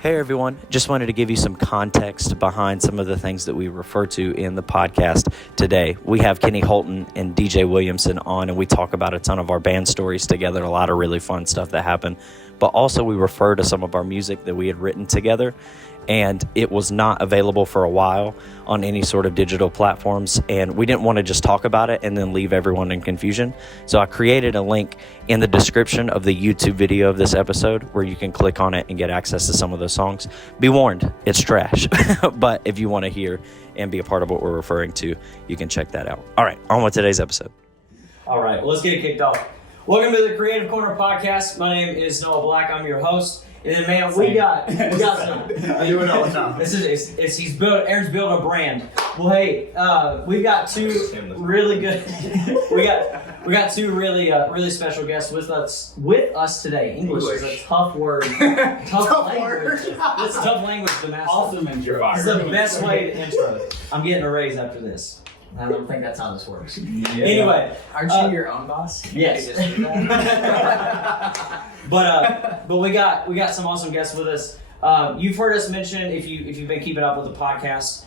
Hey everyone, just wanted to give you some context behind some of the things that we refer to in the podcast today. We have Kenny Holton and DJ Williamson on, and we talk about a ton of our band stories together, a lot of really fun stuff that happened. But also we refer to some of our music that we had written together, and it was not available for a while on any sort of digital platforms, and we didn't want to just talk about it and then leave everyone in confusion. So I created a link in the description of the YouTube video of this episode where you can click on it and get access to some of those songs. Be warned, it's trash, but if you want to hear and be a part of what we're referring to, you can check that out. All right, on with today's episode. All right, well, let's get it kicked off. Welcome to the Creative Corner Podcast. My name is Noah Black. I'm your host. And then, man, we got some. I do it all the time. Aaron's building a brand. Well, hey, we've got two really good. we got two really special guests with us today. English is a tough word. Tough language. It's a tough language to master. Awesome intro. This is the best way to intro. I'm getting a raise after this. I don't think that's how this works. Yeah. Anyway, aren't you your own boss? Yes. But we got some awesome guests with us. You've heard us mention, if you've been keeping up with the podcast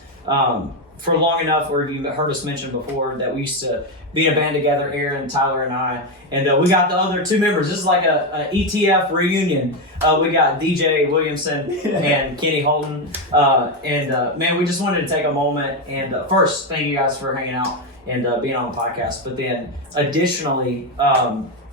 for long enough, or if you've heard us mention before, that we used to be in a band together, Aaron, Tyler, and I. And we got the other two members. This is like a ETF reunion. We got DJ Williamson and Kenny Holton. Man, we just wanted to take a moment and first, thank you guys for hanging out and being on the podcast. But then additionally,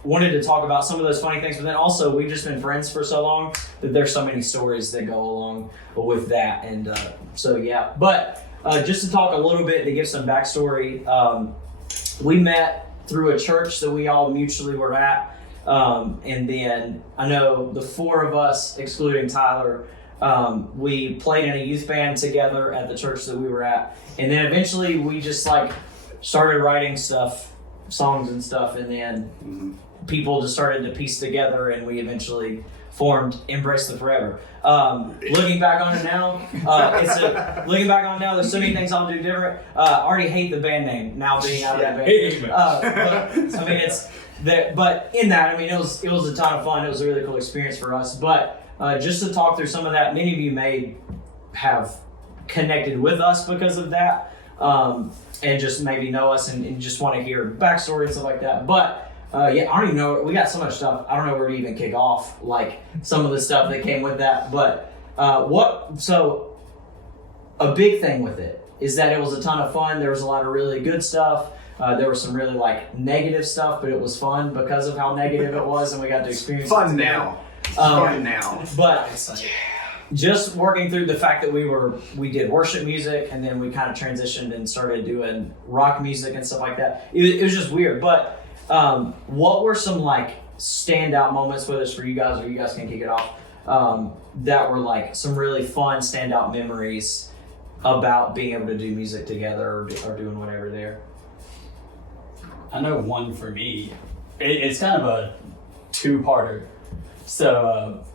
wanted to talk about some of those funny things, but then also we've just been friends for so long that there's so many stories that go along with that. And so, yeah. But just to talk a little bit, to give some backstory, we met through a church that we all mutually were at. And then I know the four of us, excluding Tyler, we played in a youth band together at the church that we were at. And then eventually we just started writing songs and stuff. And then people just started to piece together, and we eventually formed Embrace the Forever. Looking back on it now, there's so many things I'll do different. I already hate the band name now being out of the band. But in that, it was a ton of fun. It was a really cool experience for us. But just to talk through some of that, many of you may have connected with us because of that, and just maybe know us and just want to hear backstory and stuff like that. But I don't even know. We got so much stuff. I don't know where to even kick off, some of the stuff that came with that. But so a big thing with it is that it was a ton of fun. There was a lot of really good stuff. There was some really negative stuff, but it was fun because of how negative it was, and we got to experience fun it now. Fun now. But just working through the fact that we did worship music, and then we kind of transitioned and started doing rock music and stuff like that. It was just weird. But what were some standout moments, whether it's for you guys or you guys can kick it off, that were some really fun standout memories about being able to do music together or doing whatever there? I know one for me. It's kind of a two-parter. So,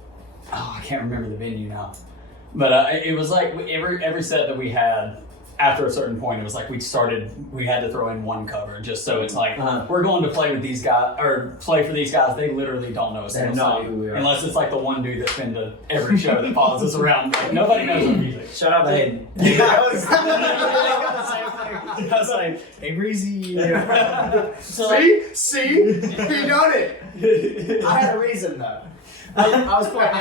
I can't remember the venue now. But it was every set that we had, after a certain point, it was we had to throw in one cover, just so it's we're going to play with these guys, or play for these guys. They literally don't know us. They have no idea who we are. Unless it's the one dude that's been to every show that follows us around. Nobody knows our music. Shout out to Hayden. I was like, hey, Breezy. See? He done it. I had a reason though. I was quite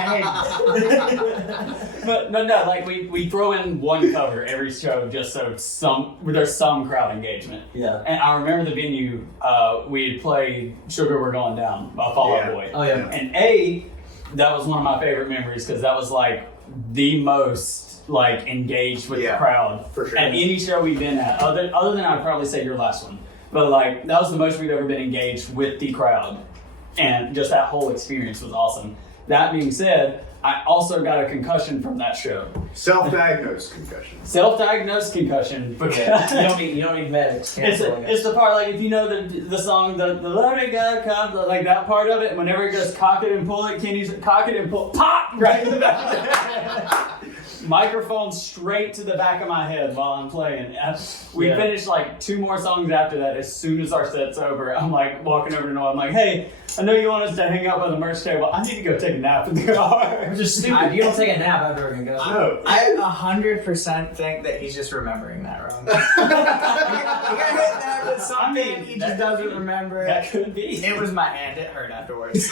But no, we throw in one cover every show just so there's some crowd engagement. Yeah. And I remember the venue, we had played Sugar We're Going Down by Fall Out Boy. Oh yeah. And that was one of my favorite memories because that was the most engaged with the crowd for sure. At any show we've been at, other than I'd probably say your last one. But that was the most we've ever been engaged with the crowd. And just that whole experience was awesome. That being said, I also got a concussion from that show. Self-diagnosed concussion. Self-diagnosed concussion. Because you don't need medics. It's the part if you know the song the Lord God comes, that part of it. Whenever it goes cock it and pull it, Kenny's cock it and pull pop right in the back. microphone straight to the back of my head while I'm playing. We finished like 2 more songs after that. As soon as our set's over, I'm like walking over to Noah. I'm like, hey, I know you want us to hang out by the merch table. I need to go take a nap in the car. Just stupid. You don't take a nap after a concussion. No. I 100% think that he's just remembering that wrong. He got hit in the head with something, he just doesn't remember. That could be. It was my hand, it hurt afterwards.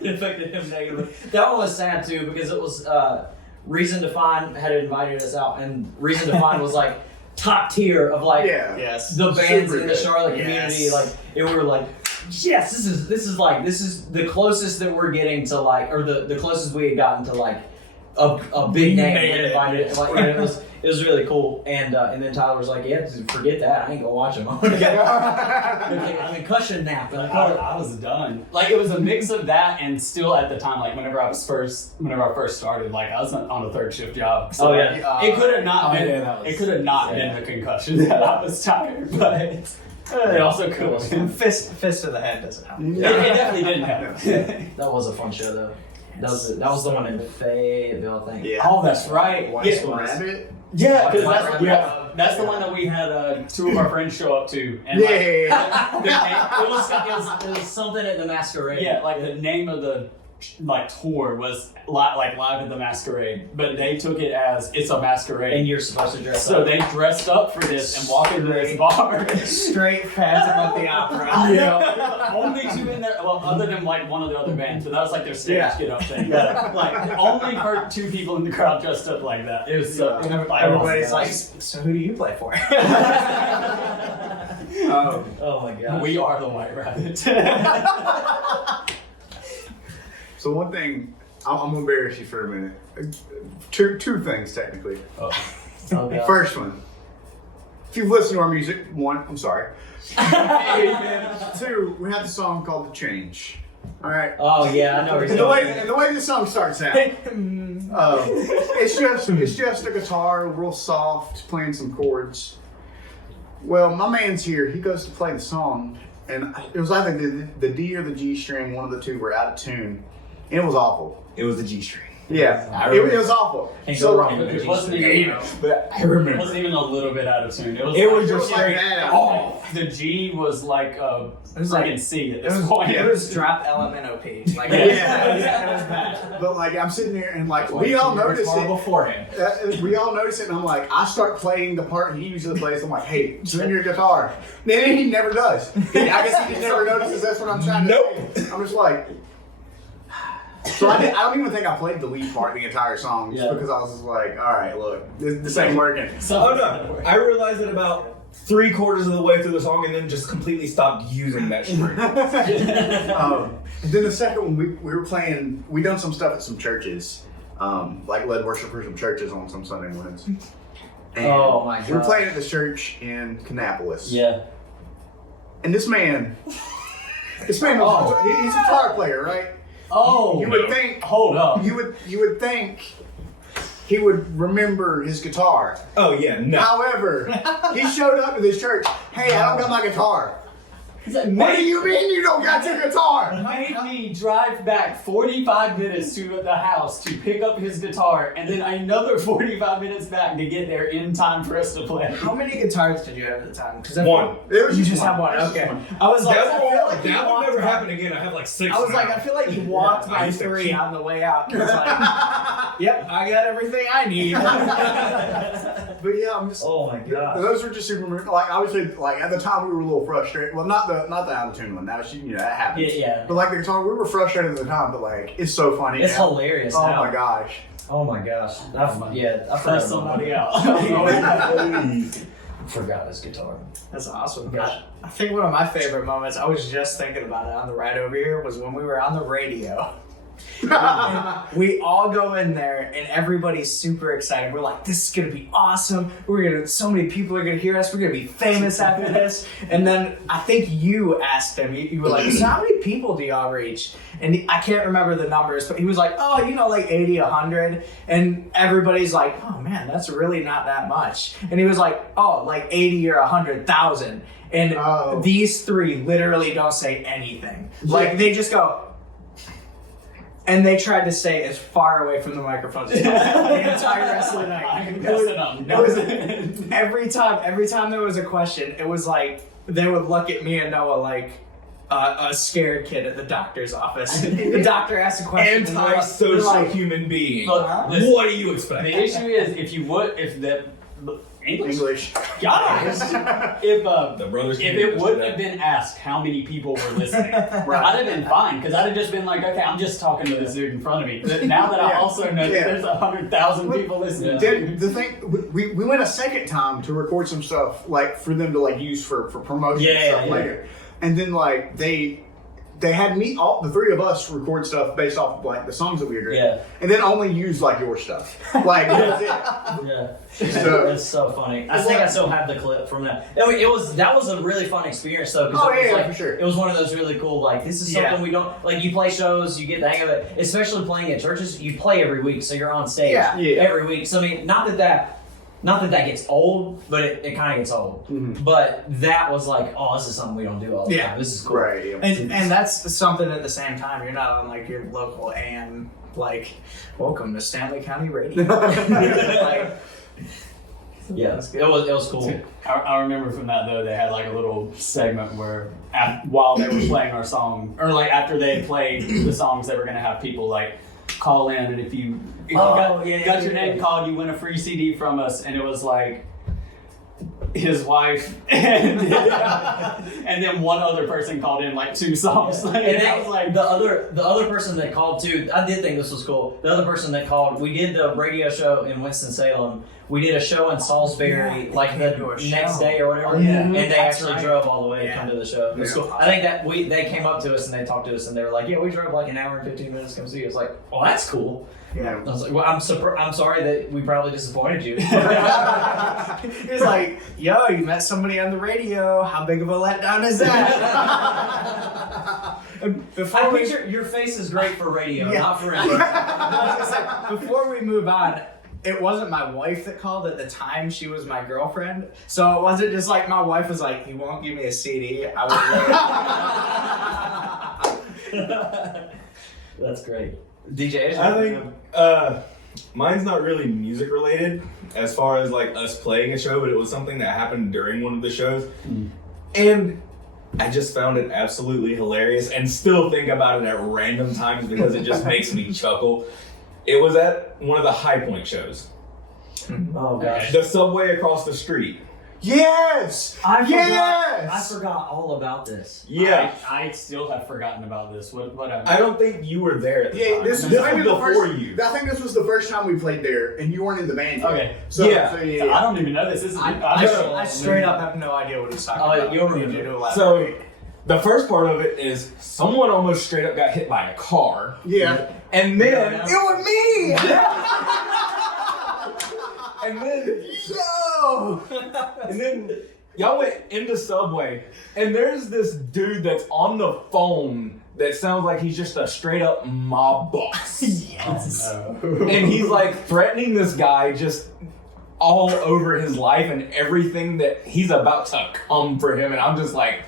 It affected him negatively. That one was sad too because it was Reason to Find had invited us out, and Reason to Find was like top tier of like Yes. the bands Super in the good. Charlotte Yes. community. Like, and we were like, yes, this is the closest that we're getting to like, or the closest we had gotten to like a big name. Made it. Invited, like, and it was really cool. And then Tyler was like, yeah, forget that. I ain't gonna watch him. I'm gonna take a concussion nap. And I was done. Like it was a mix of that and still at the time, like whenever I first started, like I was on a 3rd shift job. So Oh, yeah. it could have not been. yeah, that was- It could have not been the concussion that I was tired, but it also could have been. Fist to the head doesn't help. It definitely didn't help. that was a fun show though. That was the one in Fayetteville, I think. Yeah. Oh, that's right. White Yeah. Rabbit. Yeah, because White that's, Rabbit. that's the one that we had 2 of our friends show up to. And Yeah, like, yeah. It was something at the Masquerade. yeah, like the name of the like tour was like Live at the Masquerade, but they took it as It's a Masquerade. And you're supposed to dress So up. they dressed up for this and walked into this bar. Straight Phantom of the Opera. Yeah. Only 2 in there, well, other than like one of the other bands. So that was like their stage Yeah. get up thing. But like only heard 2 people in the crowd dressed up like that. It was so. Everybody's like, so who do you play for? Oh my god. We are the White Rabbit. So one thing, I'm gonna embarrass you for a minute. Two things technically. Oh, god. First one, if you've listened to our music, 1, I'm sorry. 2, we have the song called "The Change." All right. Oh yeah, I know. And the way this song starts out, it's just a guitar, real soft, playing some chords. Well, my man's here. He goes to play the song, and it was either the D or the G string. One of the 2 were out of tune, and it was awful. It was the G string. Yeah, it was awful. Can't So go wrong with It the wasn't G-string. even, But I it remember. wasn't even a little bit out of tune. It was It like, was it just was like that. oh, the G was like a was like- freaking C at It this was, point. it was drop LMNOP. Like, Yeah. it was bad. But like I'm sitting there and like we all notice it. beforehand. We all notice it, and I'm like, I start playing the part he usually plays. I'm like, hey, turn your guitar. Then he never does. I guess he just never notices. That's what I'm trying to say. I'm just like. So I don't even think I played the lead part the entire song, just Yeah. because I was just like, all right, look, this ain't working. Oh no! I realized it about 3/4 of the way through the song, and then just completely stopped using that string. And then the second one, we were playing. We done some stuff at some churches, like led worship for some churches on some Sunday mornings. And Oh my we were God. playing at this church in Kannapolis. Yeah. And this man was, he's a guitar player, right? Oh, You would think, hold up. you would think he would remember his guitar. Oh yeah, no. However, he showed up to this church. Hey, I don't got my guitar. What do you mean you don't got your guitar? Made me drive back 45 minutes to the house to pick up his guitar, and then another 45 minutes back to get there in time for us to play. How many guitars did you have at the time? Because One. It was You just just have one. It was just Okay. one. I was like, I That feel like you will walked never by- happen again. I have like 6. I was like, now. I feel like you walked I by used to 3 keep- on the way out. It was like, yep, I got everything I need. But yeah, I'm just. Oh my god. Those were just super. Like obviously, like at the time we were a little frustrated. Well, not the out of tune one. That was that happens. Yeah. But like the guitar, we were frustrated at the time. But like it's so funny. It's now. hilarious Oh now. my gosh. Oh my gosh. I For forgot somebody else. Forgot his guitar. That's awesome. Gosh. I think one of my favorite moments, I was just thinking about it on the ride over here, was when we were on the radio. We all go in there and everybody's super excited. We're like, this is gonna be awesome. So many people are gonna hear us. We're gonna be famous after this. And then I think you asked him, you were like, so how many people do y'all reach? And I can't remember the numbers, but he was like, oh, like 80, 100. And everybody's like, oh man, that's really not that much. And he was like, oh, like 80 or 100,000. And Oh. these 3 literally don't say anything. Like they just go, And they tried to stay as far away from the microphones as possible the entire rest of the night. Every time there was a question, it was like they would look at me and Noah like a scared kid at the doctor's office. The doctor asked a question. Anti-social like, human being. Look, What do you expect? The issue is if the English. Guys, The brothers if it wouldn't have been asked how many people were listening, I'd have been fine because I'd have just been like, okay, I'm just talking to this dude in front of me. But now that I also know that there's 100,000 people listening. Dude, the thing, we went a second time to record some stuff like for them to like use for promotion and stuff later, and then like they had me, all the three of us, record stuff based off of like the songs that we agreed, and then only use like your stuff, like that's it. So, it's so funny. I think I still have the clip from that. That was a really fun experience though. For sure. It was one of those really cool, like, this is something we don't, like, you play shows, you get the hang of it, especially playing at churches, you play every week, so you're on stage every week. So I mean, not that gets old, but it kind of gets old. Mm-hmm. But that was like, oh, this is something we don't do all the time. This is cool. Right. Yeah. And that's something at the same time. You're not on like your local AM, like, welcome to Stanley County Radio. Like, it was cool. I remember from that though, they had like a little segment where while they were playing our song, or like after they had played the songs, they were gonna have people like call in, and if you got your name called, you win a free CD from us. And it was like his wife and then one other person called in like 2 songs. And I was like, the other person that called too, I did think this was cool. The other person that called, we did the radio show in Winston-Salem. We did a show in Salisbury like the next day or whatever, and they actually drove all the way to come to the show. It was cool. I think that they came up to us and they talked to us and they were like, "Yeah, we drove like an hour and 15 minutes to come see you." It's like, "Well, that's cool." Yeah. I was like, "Well, I'm sorry that we probably disappointed you." He was like, "Yo, you met somebody on the radio. How big of a letdown is that?" I picture your face is great for radio, not for anything. Before we move on, it wasn't my wife that called at the time. She was my girlfriend. So it wasn't just like my wife was like, "He won't give me a CD." I was That's great. DJ, I think mine's not really music related as far as like us playing a show, but it was something that happened during one of the shows. And I just found it absolutely hilarious and still think about it at random times because it just makes me chuckle. It was at one of the High Point shows. Oh gosh. The subway across the street. Yes! I forgot all about this. Yeah. I still have forgotten about this. Whatever. I don't think you were there at the time. This was might be the before first, you. I think this was the first time we played there, and you weren't in the band yet. Okay. So Yeah. I don't even know this. I straight up have no idea what he's talking about. You'll remember. So, the first part of it is someone almost straight up got hit by a car. Yeah. And then... It was me! And then... Yo! And then y'all went into Subway, and there's this dude that's on the phone that sounds like he's just a straight up mob boss. Yes. And he's like threatening this guy just all over his life and everything that he's about to come for him. And I'm just like,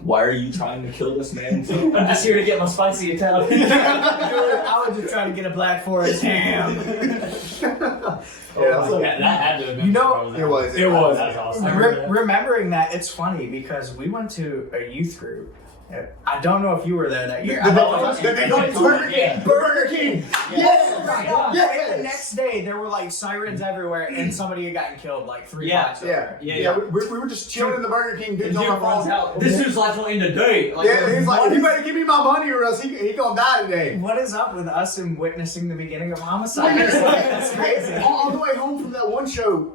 why are you trying to kill this man? I'm just here to get my spicy Italian. I was just trying to get a Black Forest ham. That had to have been. You know, It was. That's awesome. Remembering that, it's funny because we went to a youth group. I don't know if you were there that year. Burger King! Yes! Yeah. The next day, there were like sirens everywhere, and somebody had gotten killed like 3 blocks over. Yeah. We were just chilling in the Burger King. Dude's on my phone. This dude's like in the day. He's like, "You better give me my money or else he gonna die today." What is up with us and witnessing the beginning of homicide? It's crazy. On the way home from that one show,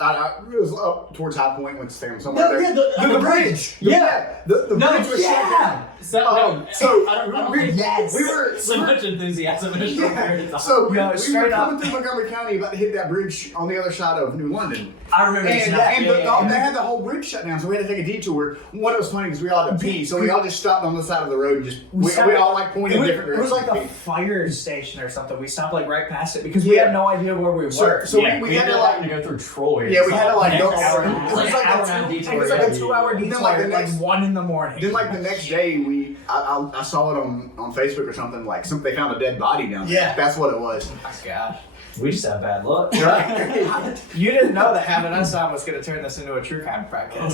it was up towards High Point, went to Salem somewhere there. The bridge. The bridge was shut down. We were so much enthusiasm in a short period of time. So we were coming through Montgomery County, about to hit that bridge on the other side of New London. I remember this. And they had the whole bridge shut down, so we had to take a detour. What it was funny because we all had to pee, so we all just stopped on the side of the road and just we all like pointed different directions. It was like a fire station or something. We stopped like right past it because we had no idea where we were. So we had to go through Troy. Yeah, we had to like go. It was like a 2-hour detour. It was like a 2-hour detour. Like 1 in the morning. Then like the next day we I saw it on Facebook or something. Like they found a dead body down there. Yeah. That's what it was. Oh my gosh. We just have bad luck. You didn't know that having us on was going to turn this into a true crime podcast.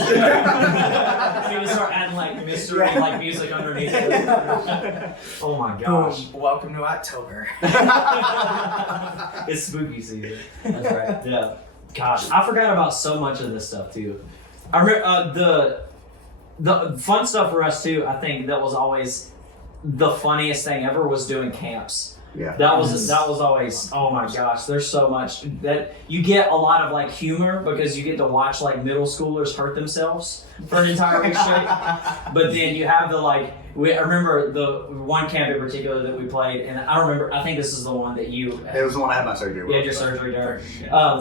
We just start adding like mystery like music underneath it. Oh my gosh. Boom. Welcome to October. It's spooky season. That's right. Yeah. Gosh, I forgot about so much of this stuff too. I remember the fun stuff for us too. I think that was always the funniest thing ever was doing camps. Yeah. That was always, oh my gosh, there's so much that you get a lot of like humor because you get to watch like middle schoolers hurt themselves for an entire week straight. But then you have I remember the one camp in particular that we played, and I think this is the one that you It was the one I had my surgery with. you had your surgery during.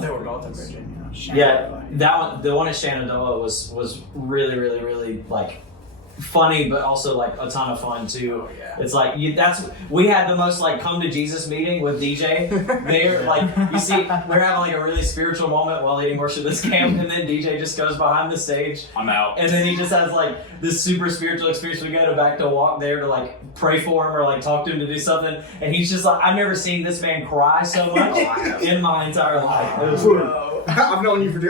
They were both in Virginia. Yeah, that one, the one at Shenandoah was really, really, really like funny, but also like a ton of fun too. Oh, yeah. It's like we had the most like come to Jesus meeting with DJ. They're like, you see, we're having like a really spiritual moment while leading worship this camp, and then DJ just goes behind the stage. I'm out. And then he just has like this super spiritual experience. We go back to walk there to like pray for him or like talk to him to do something, and he's just like, I've never seen this man cry so much in my entire life. It was I've known you for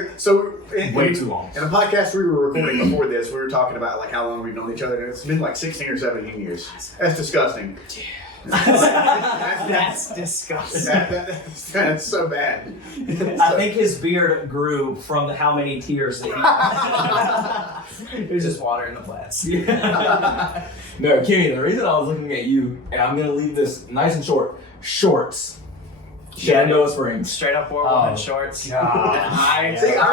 Way too long. In the podcast we were recording before this, we were talking about like how long we've known each other, and it's been like 16 or 17 years. That's disgusting. That's disgusting. That's so bad. I think his beard grew from how many tears that It was just water in the plants. he. No, Kenny, the reason I was looking at you, and I'm going to leave this nice and short, shorts. Shenandoah Springs. Straight up wore one in shorts. See, I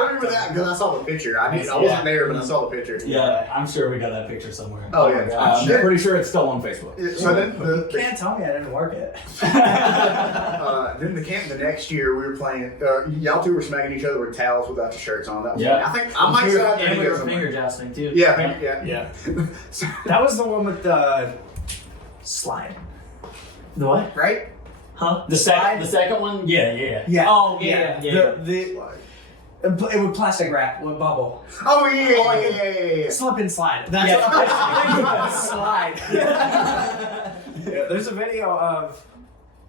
remember that because I saw the picture. I wasn't there, but I saw the picture. Yeah. I'm sure we got that picture somewhere. Oh yeah. I'm pretty sure it's still on Facebook. So then You can't tell me I didn't work it. then the camp the next year we were playing. Y'all two were smacking each other with towels without your shirts on. That was Yeah. funny. I think I might set out And we video were somewhere. finger jousting too. Yeah. Yeah. That was the one with the slide, The what? right? Huh? The second one, yeah. Yeah. Oh, yeah. It was plastic wrap with bubble. Oh yeah. Slip and slide. That's Yeah. what I'm slide. Yeah, there's a video of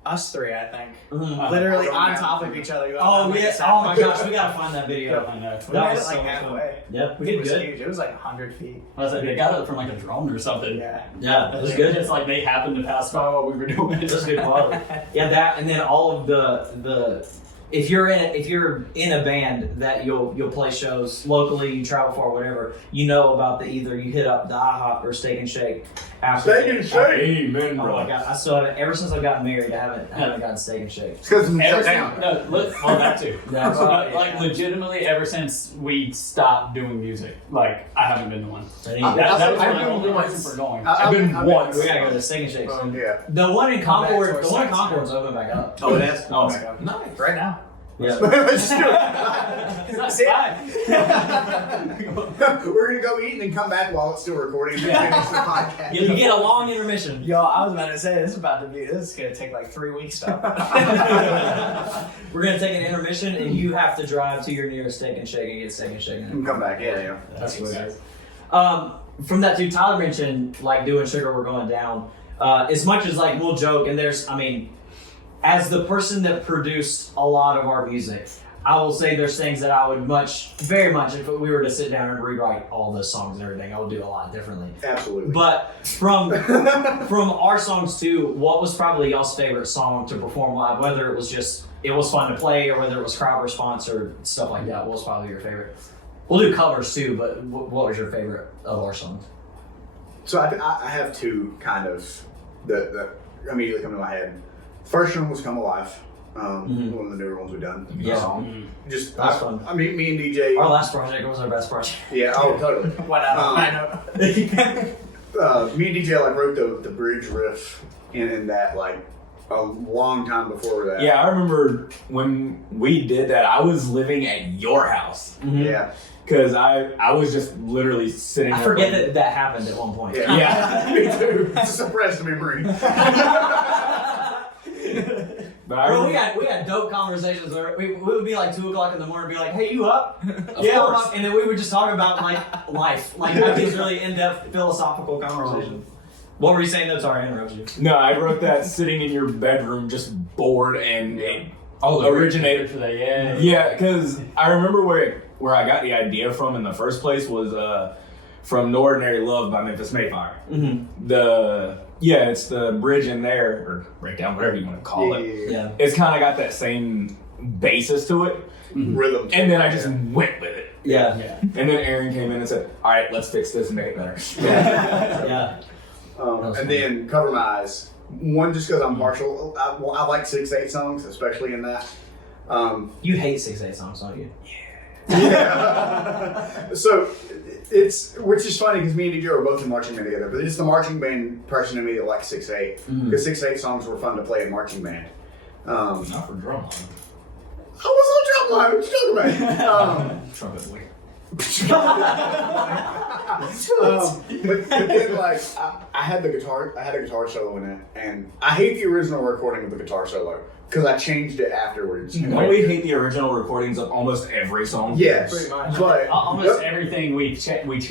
us three, I think, literally on top of each other. going Oh, on like a yes. salad. Oh, my gosh. We got to find that video. I know. We That made was it so like much fun. halfway. Yep. We It did was good. huge. It was like 100 feet. I was like, they got it from like a drone or something. Yeah. Yeah, it was good. It's like they happened to pass by while we were doing it. It was good quality. Yeah, that, and then all of the if you're in a band that you'll play shows locally, you travel far, whatever, you know about either you hit up the IHOP or Steak and Shake after. Steak and Shake. Amen, Oh bro. my god! I still haven't. Ever since I've gotten married, I haven't gotten Steak and Shake. It's because it's Ever shut since, down. no, look, well, that too. That's But, like, legitimately, ever since we stopped doing music, like, I haven't been the one. I need- I've That was been my only once. reason for going. I've been once. We gotta go to Steak and Shake soon. Yeah. The one in Come back to Concord, our the one in sites. Concord's open back up. Oh, it has. Oh, Nice. Right now. yeah. Let's do it. See ya. We're gonna go eat and then come back while it's still recording and then finish the podcast. You get a long intermission. Yo, I was about to say this is gonna take like 3 weeks to. We're gonna take an intermission, and you have to drive to your nearest Steak and Shake and get Steak and Shake. And come back. Yeah. That's what it is. From that too, Tyler mentioned like doing Sugar We're Going Down. As much as like we'll joke, and as the person that produced a lot of our music, I will say there's things that I would very much, if we were to sit down and rewrite all the songs and everything, I would do a lot differently. Absolutely. But from our songs too, what was probably y'all's favorite song to perform live? Whether it was fun to play, or whether it was crowd response or stuff like that, what was probably your favorite? We'll do covers too, but what was your favorite of our songs? So I have two kind of that immediately come to my head. First one was "Come Alive," one of the newer ones we've done. Yeah. Just That's fun. I mean, me and DJ. Our last project was our best project. Yeah. Oh, totally. What I know. Me and DJ like wrote the bridge riff in that like a long time before that. Yeah, I remember when we did that, I was living at your house. Yeah. Because I was just literally sitting I there forget playing- that happened at one point. Yeah. Yeah, me too. It's a suppressed memory. But I Bro, remember- we had dope conversations where we would be like 2 o'clock in the morning and be like, hey, you up? Of Yeah, I'm course. up. And then we would just talk about like life, like have these really in-depth philosophical conversations. What were you saying? No, sorry, I interrupted you. No, I wrote that sitting in your bedroom, just bored, and it Oh, originated for that. Yeah. Yeah, because I remember where I got the idea from in the first place was from No Ordinary Love by Memphis Mayfire. It's the bridge in there, or breakdown, whatever you want to call it. Yeah. It's kind of got that same basis to it, Rhythm. and then I just went with it. Yeah. And then Aaron came in and said, "All right, let's fix this and make it better." Yeah. And then Cover My Eyes. One, just because I'm partial. I like 6/8 songs, especially in that. You hate 6/8 songs, don't you? Yeah. So it's, which is funny because me and DJ were both in marching band together, but it's the marching band person in me that likes 6/8 because 6/8 songs were fun to play in marching band. Not for drum line. I was on drum line. What you talking about? Trumpet boy. But then, like, I had a guitar solo in it, and I hate the original recording of the guitar solo because I changed it afterwards. And Don't we hate the original recordings of almost every song? Yes, Pretty much. but Almost everything we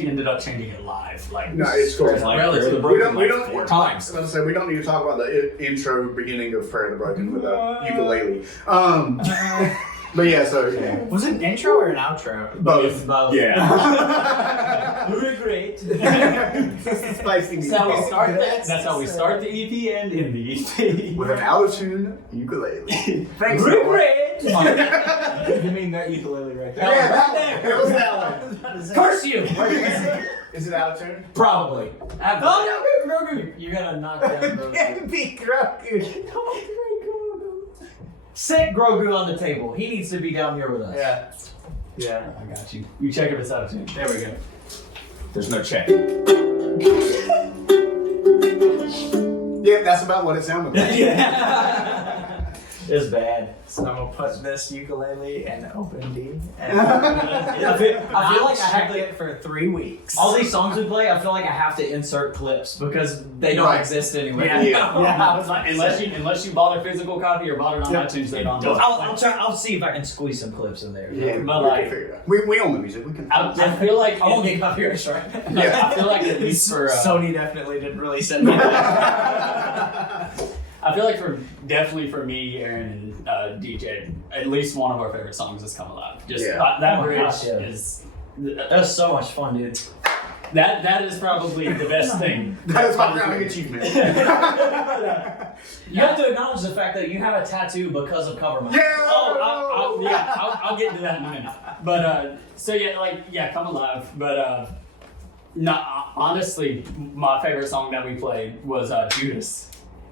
ended up changing it live. Like no, it's cool. Like, Relative. the We broken don't. We like don't. 4 times. Let's say we don't need to talk about the intro beginning of Prayer of the Broken with a ukulele. But yeah, so yeah. Was it an intro or an outro? Both. Yeah. We're great. Spicy That's how we start that. That's how we start the EP and end the EP. with an out-of-tune ukulele. Thanks. We're Noah. great. You mean that ukulele right there? Yeah, that one. It was that one. Curse you. Is it out-of-tune? Probably. Oh no, Grogu. You gotta knock down Grogu. Can't be Grogu. Sit Grogu on the table. He needs to be down here with us. Yeah. Yeah. I got you. You check if it's out of tune. There we go. There's no check. Yeah, that's about what it sounded like. It's bad. So I'm gonna put this ukulele in open D, and I feel like I have it for 3 weeks. all these songs we play. I feel like I have to insert clips because they don't Right. exist anywhere. Yeah. I was like, unless you bought a physical copy or bought it on iTunes, they don't. I'll try. I'll see if I can squeeze some clips in there. Yeah, But we like- can figure it out. We own the music. We can. I feel like I won't get copyright right. I feel like at least for Sony definitely didn't release it. I feel like definitely for me, Aaron, and DJ, at least one of our favorite songs is "Come Alive." Just Yeah. that Oh my bridge gosh, yeah. is That's so much fun, dude. that is probably the best thing. That is my crowning achievement. You have to acknowledge the fact that you have a tattoo because of Cover My. Yeah. Oh, I'll get into that in a minute. But "Come Alive." But honestly, my favorite song that we played was Judas.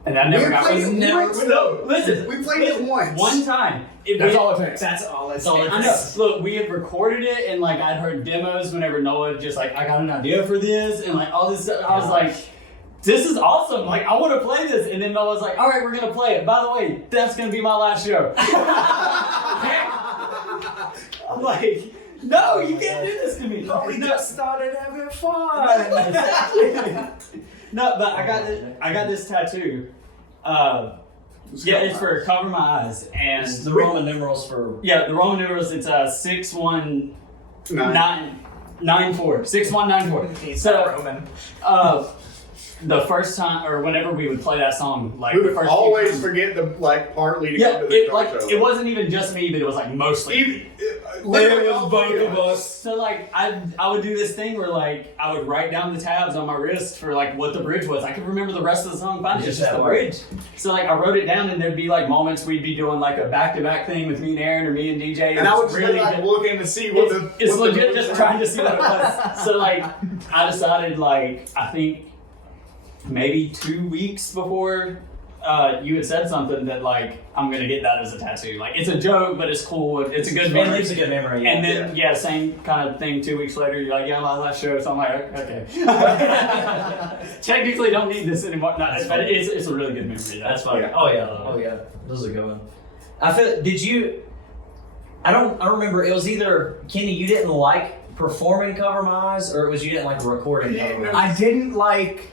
And that never got played it once, though. Listen, We played it once. one time. That's all it takes. That's all it's all it I know. Look, we had recorded it, and like I'd heard demos whenever Noah just like, I got an idea for this, and like all this stuff. I was like, this is awesome. Like I want to play this, and then Noah's like, all right, we're gonna play it. By the way, that's gonna be my last show. I'm like, no, you can't do this to me. We just started having fun. No, but I got this tattoo. It's for Cover My Eyes, and The Roman numerals for the Roman numerals. It's 6194. 6194. He's So, not Roman. the first time, or whenever we would play that song, like We the would first always few times, forget the part leading yeah, up to the it guitar like solo. it wasn't even just me, but it was like mostly. Literally It was all both three of us. So like I would do this thing where like I would write down the tabs on my wrist for like what the bridge was. I could remember the rest of the song fine. It's Just just that the word. bridge. So like I wrote it down, and there'd be like moments we'd be doing like a back-to-back thing with me and Aaron or me and DJ. And I would it's just like looking to see what it's what legit just trying to see what it was. So like I decided like I think maybe 2 weeks before you had said something that like I'm gonna get that as a tattoo. Like it's a joke, but it's cool. It's a good It memory. leaves a good memory. And then same kind of thing. 2 weeks later, you're like, yeah, my last show. So I'm like, okay. Technically, don't need this anymore. No, but it's a really good memory. That's fine. Yeah. Oh yeah. This is a good one. I feel. Did you? I remember. It was either Kenny. You didn't like performing Cover My Eyes, or it was you didn't like recording Cover My Eyes. I didn't like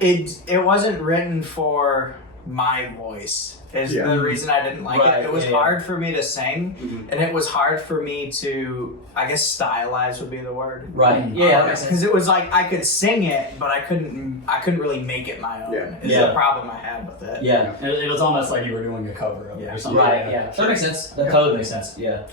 it. It wasn't written for my voice is Yeah. the reason I didn't like Right, it. It was yeah. hard for me to sing, and it was hard for me to, I guess, stylize would be the word. Right. Yeah, that makes sense. Because it was like I could sing it, but I couldn't really make it my own. Yeah. Is Yeah. the problem I had with it. Yeah. It was almost like you were doing a cover of it or something. Right. Yeah. That makes sense. That totally makes sense. Yeah.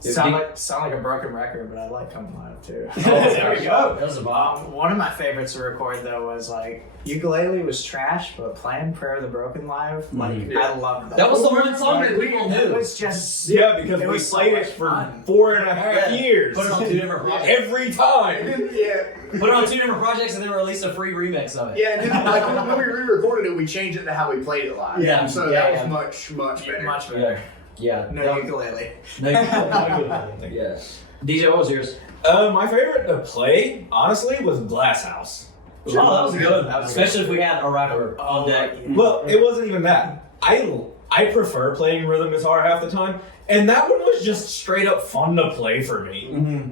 Sound like a broken record, but I like coming live too. There we go. That was a bomb. One of my favorites to record though was like ukulele was trash, but playing "Prayer of the Broken" live, like I loved that. That was the one song that people It knew. was just Yeah, because It we was so played much it for fun. 4.5 years. Put it on 2 different projects. Every time. Yeah. Put it on 2 different projects and then release a free remix of it. Yeah, and then, like when we re-recorded it, we changed it to how we played it live. Yeah. So Yeah, that yeah. was much better. much Yeah. better. Yeah. No ukulele. No, yeah. DJ, what was yours? My favorite to play, honestly, was Glass House. Oh, that was good. That was Especially if we had a rapper on deck. Well, it wasn't even that. I prefer playing rhythm guitar half the time, and that one was just straight up fun to play for me.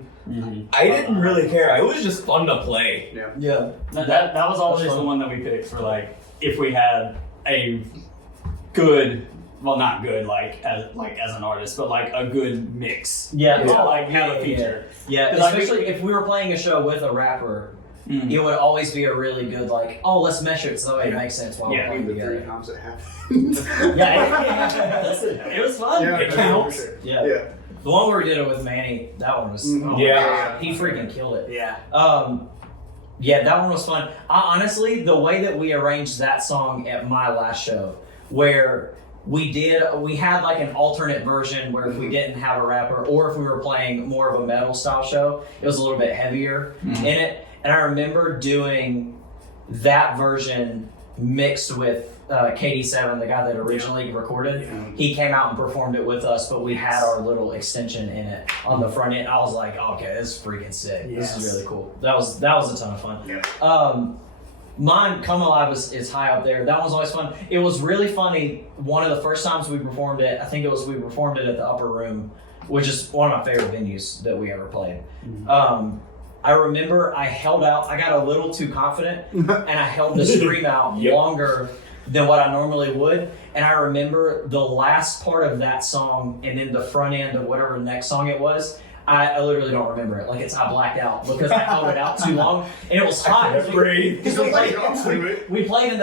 I didn't really care. It was just fun to play. Yeah. That was always the one that we picked for like if we had a good, well not good like as an artist, but like a good mix. Yeah. To, like have a feature. Yeah. 'Cause, like, Especially if we were playing a show with a rapper, it would always be a really good like, oh, let's measure it so it makes sense while we're Yeah. playing The 3 together. times it happened. Yeah. Listen, it was fun. Yeah, It no, counts. for sure. Yeah. Yeah. The one where we did it with Manny, that one was oh my Yeah. gosh, he freaking killed it. Yeah. Yeah, that one was fun. Honestly, the way that we arranged that song at my last show, where we had like an alternate version where if we didn't have a rapper or if we were playing more of a metal style show, it was a little bit heavier in it. And I remember doing that version mixed with KD7, the guy that originally recorded. He came out and performed it with us, but we had our little extension in it on the front end. I was like, okay, this is freaking sick. This is really cool. That was a ton of fun. Yeah. Mine, Come Alive is high up there. That one's always fun. It was really funny. One of the first times we performed it, I think we performed it at the Upper Room, which is one of my favorite venues that we ever played. I remember I held out, I got a little too confident, and I held the scream out longer than what I normally would. And I remember the last part of that song and then the front end of whatever next song it was, I literally don't remember it. Like I blacked out because I held it out too long, and it was hot. Breathe. He's like, I'm through it. We played in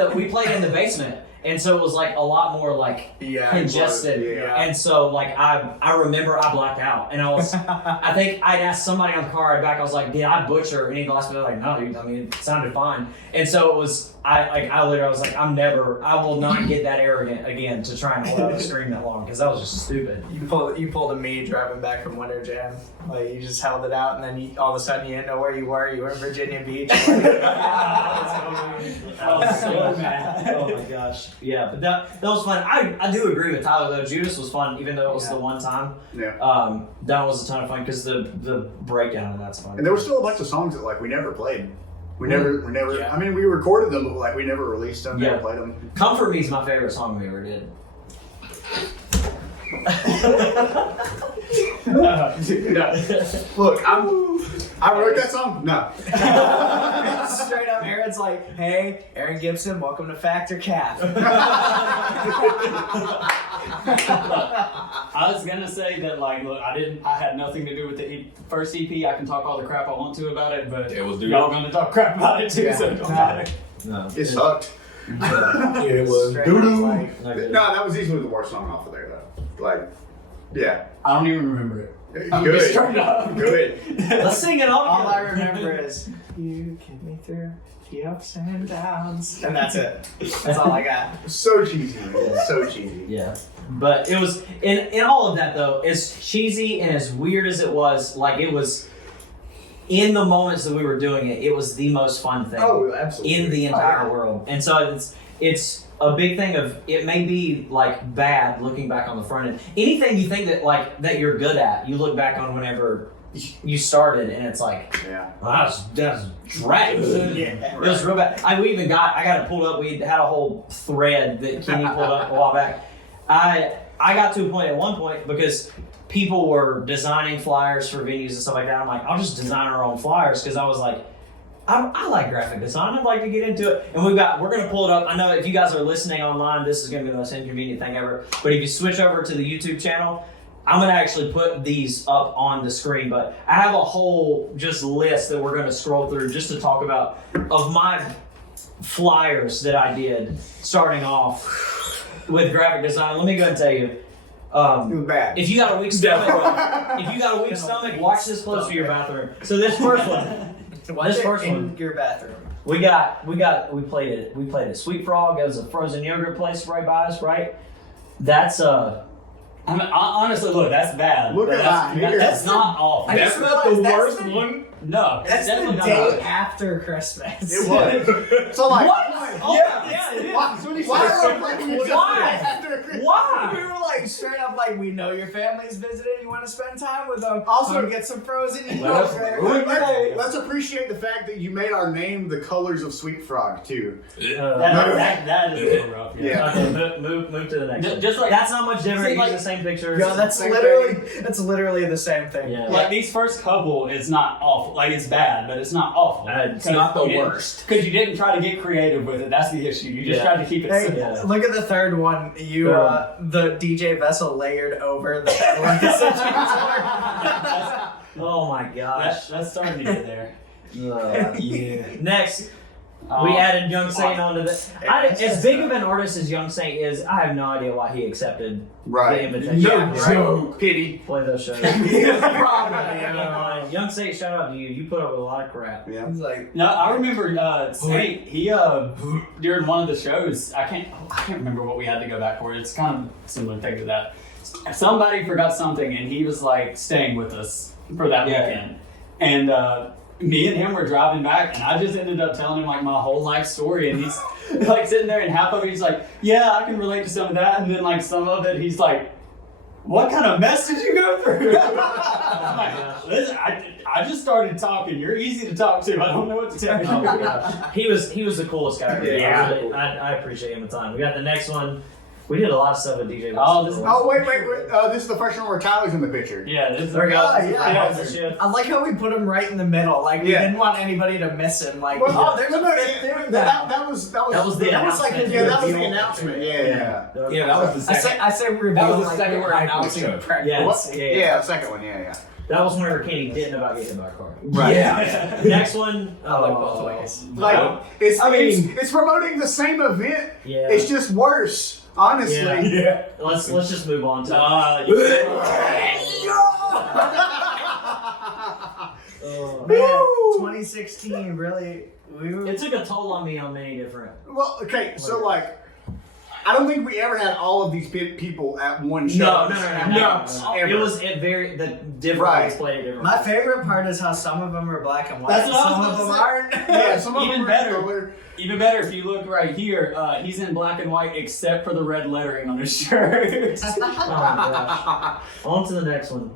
the basement, and so it was like a lot more like congested. Yeah. And so like I remember I blacked out, and I think I'd asked somebody on the car ride back. I was like, did I butcher any of the last bit? Like, no, dude. I mean, it sounded fine. And so it was I was like, I will not get that arrogant again to try and hold out the scream that long because that was just stupid. You pulled a me driving back from Winter Jam. Like you just held it out, and then all of a sudden you didn't know where you were. You were in Virginia Beach. I was so mad. Oh my gosh. Yeah, but that was fun. I do agree with Tyler though. Judas was fun, even though it was the one time. Yeah. That was a ton of fun because the breakdown and that's fun. And there were still a bunch of songs that like we never played. We never. I mean, we recorded them, but like we never released them. Never played them. Comfort Me is my favorite song we ever did. Look, I wrote that song. No. Straight up, Aaron's like, "Hey, Aaron Gibson, welcome to Factor Calf." I was gonna say that like look, I had nothing to do with the first EP. I can talk all the crap I want to about it, but It was y'all gonna talk crap about it too, so it don't matter. No. It sucked. It was Straight doo-doo. up, like, No, that was easily the worst song off of there though. Like, yeah. I don't even remember it. I'm Good. just straight up. Good. Let's sing it all all I together. remember is you get me through the ups and downs, and that's it. That's all I got. So cheesy. Man. So cheesy. Yeah. But it was in all of that though, as cheesy and as weird as it was, like it was in the moments that we were doing it, it was the most fun thing Oh, absolutely. in the entire world. And so it's a big thing of it may be like bad looking back on the front end. Anything you think that you're good at, you look back on whenever you started and it's like, Yeah. wow, that's dragged. It was real bad. I got it pulled up. We had a whole thread that Kenny pulled up a while back. I got to a point at one point because people were designing flyers for venues and stuff like that. I'm like, I'll just design our own flyers because I was like, I like graphic design. I'd like to get into it. And we're going to pull it up. I know if you guys are listening online, this is going to be the most inconvenient thing ever. But if you switch over to the YouTube channel, I'm going to actually put these up on the screen. But I have a whole just list that we're going to scroll through just to talk about of my flyers that I did starting off with graphic design. Let me go and tell you. It was bad. If you got a weak stomach, watch this close to your bathroom. So this first one. Watch it in your bathroom. We played it. We played it. Sweet Frog. It was a frozen yogurt place right by us, right? That's I mean, honestly, look, that's bad. Look but at that. That's not awful. That's not the worst one. No, That's definitely the not day bad. after Christmas. It was. So like, Oh, yeah, it is. Why? We were like straight up like, we know your family's visiting. You want to spend time with them? Also- Come get some frozen Let's, yogurt. let's appreciate the fact that you made our name the colors of Sweet Frog too. That is a little rough. Yeah. Okay, move to the next one. Just like That's not much different. See, Use like- the same pictures. Yo, that's Same literally the same thing. Yeah. Like these first couple, it's not awful. Like it's bad, but it's not awful. It's not the worst. Because you didn't try to get creative with it. That's the issue. You just Yeah. tried to keep it Hey, simple. look at the third one. You, the DJ Vessel layered over the bedroom. Oh my gosh. That's starting to get there. Yeah. Next, we added Young Saint onto this. As big of an artist as Young Saint is, I have no idea why he accepted the Right. invitation. No Right? joke. Pity. Play those shows. Young Saint, shout out to you. You put up with a lot of crap. Yeah. He's like, No, I remember Saint, he during one of the shows, I can't remember what we had to go back for. It's kind of similar thing to that. Somebody forgot something and he was like staying with us for that weekend. And me and him were driving back and I just ended up telling him like my whole life story and he's like sitting there and half of it he's like, yeah, I can relate to some of that, and then like some of it he's like, what kind of mess did you go through? I'm like, listen, I just started talking. You're easy to talk to. I don't know what to tell you. Oh my gosh. He was the coolest guy. Yeah. I appreciate him a ton. We got the next one. We did a lot of stuff with DJ. Oh, this- Oh wait. This is the first one where Tyler's in the picture. Yeah, this is There we go. yeah. This is the shift. I like how we put him right in the middle. Like we Yeah. didn't want anybody to miss him. Like, Well, oh, there's a no, fifth dude that now. was That was the that was like announcement. yeah, that was the Reveal. announcement. Yeah. Yeah, that was the second. I say reveal That was the like second they were one. announcing Yeah. pregnancy. Yeah. Yeah, the second one. Yeah. That was whenever Kenny didn't know about getting hit by a car. Right. Yeah. Next one. I like both ways. Like it's promoting the same event. Yeah. It's just worse. Honestly. Yeah. Yeah. Let's just move on to. Man, 2016 really. It took a toll on me on many different. Well, okay, so like, I don't think we ever had all of these people at one show. No. Ever. It was the different Right. ones played it different. My favorite part is how some of them are black and white. That's what I some was of them gonna say. aren't. Yeah, some of Even them were better. color. Even better if you look right here, he's in black and white except for the red lettering on his shirt. Oh my gosh. On to the next one.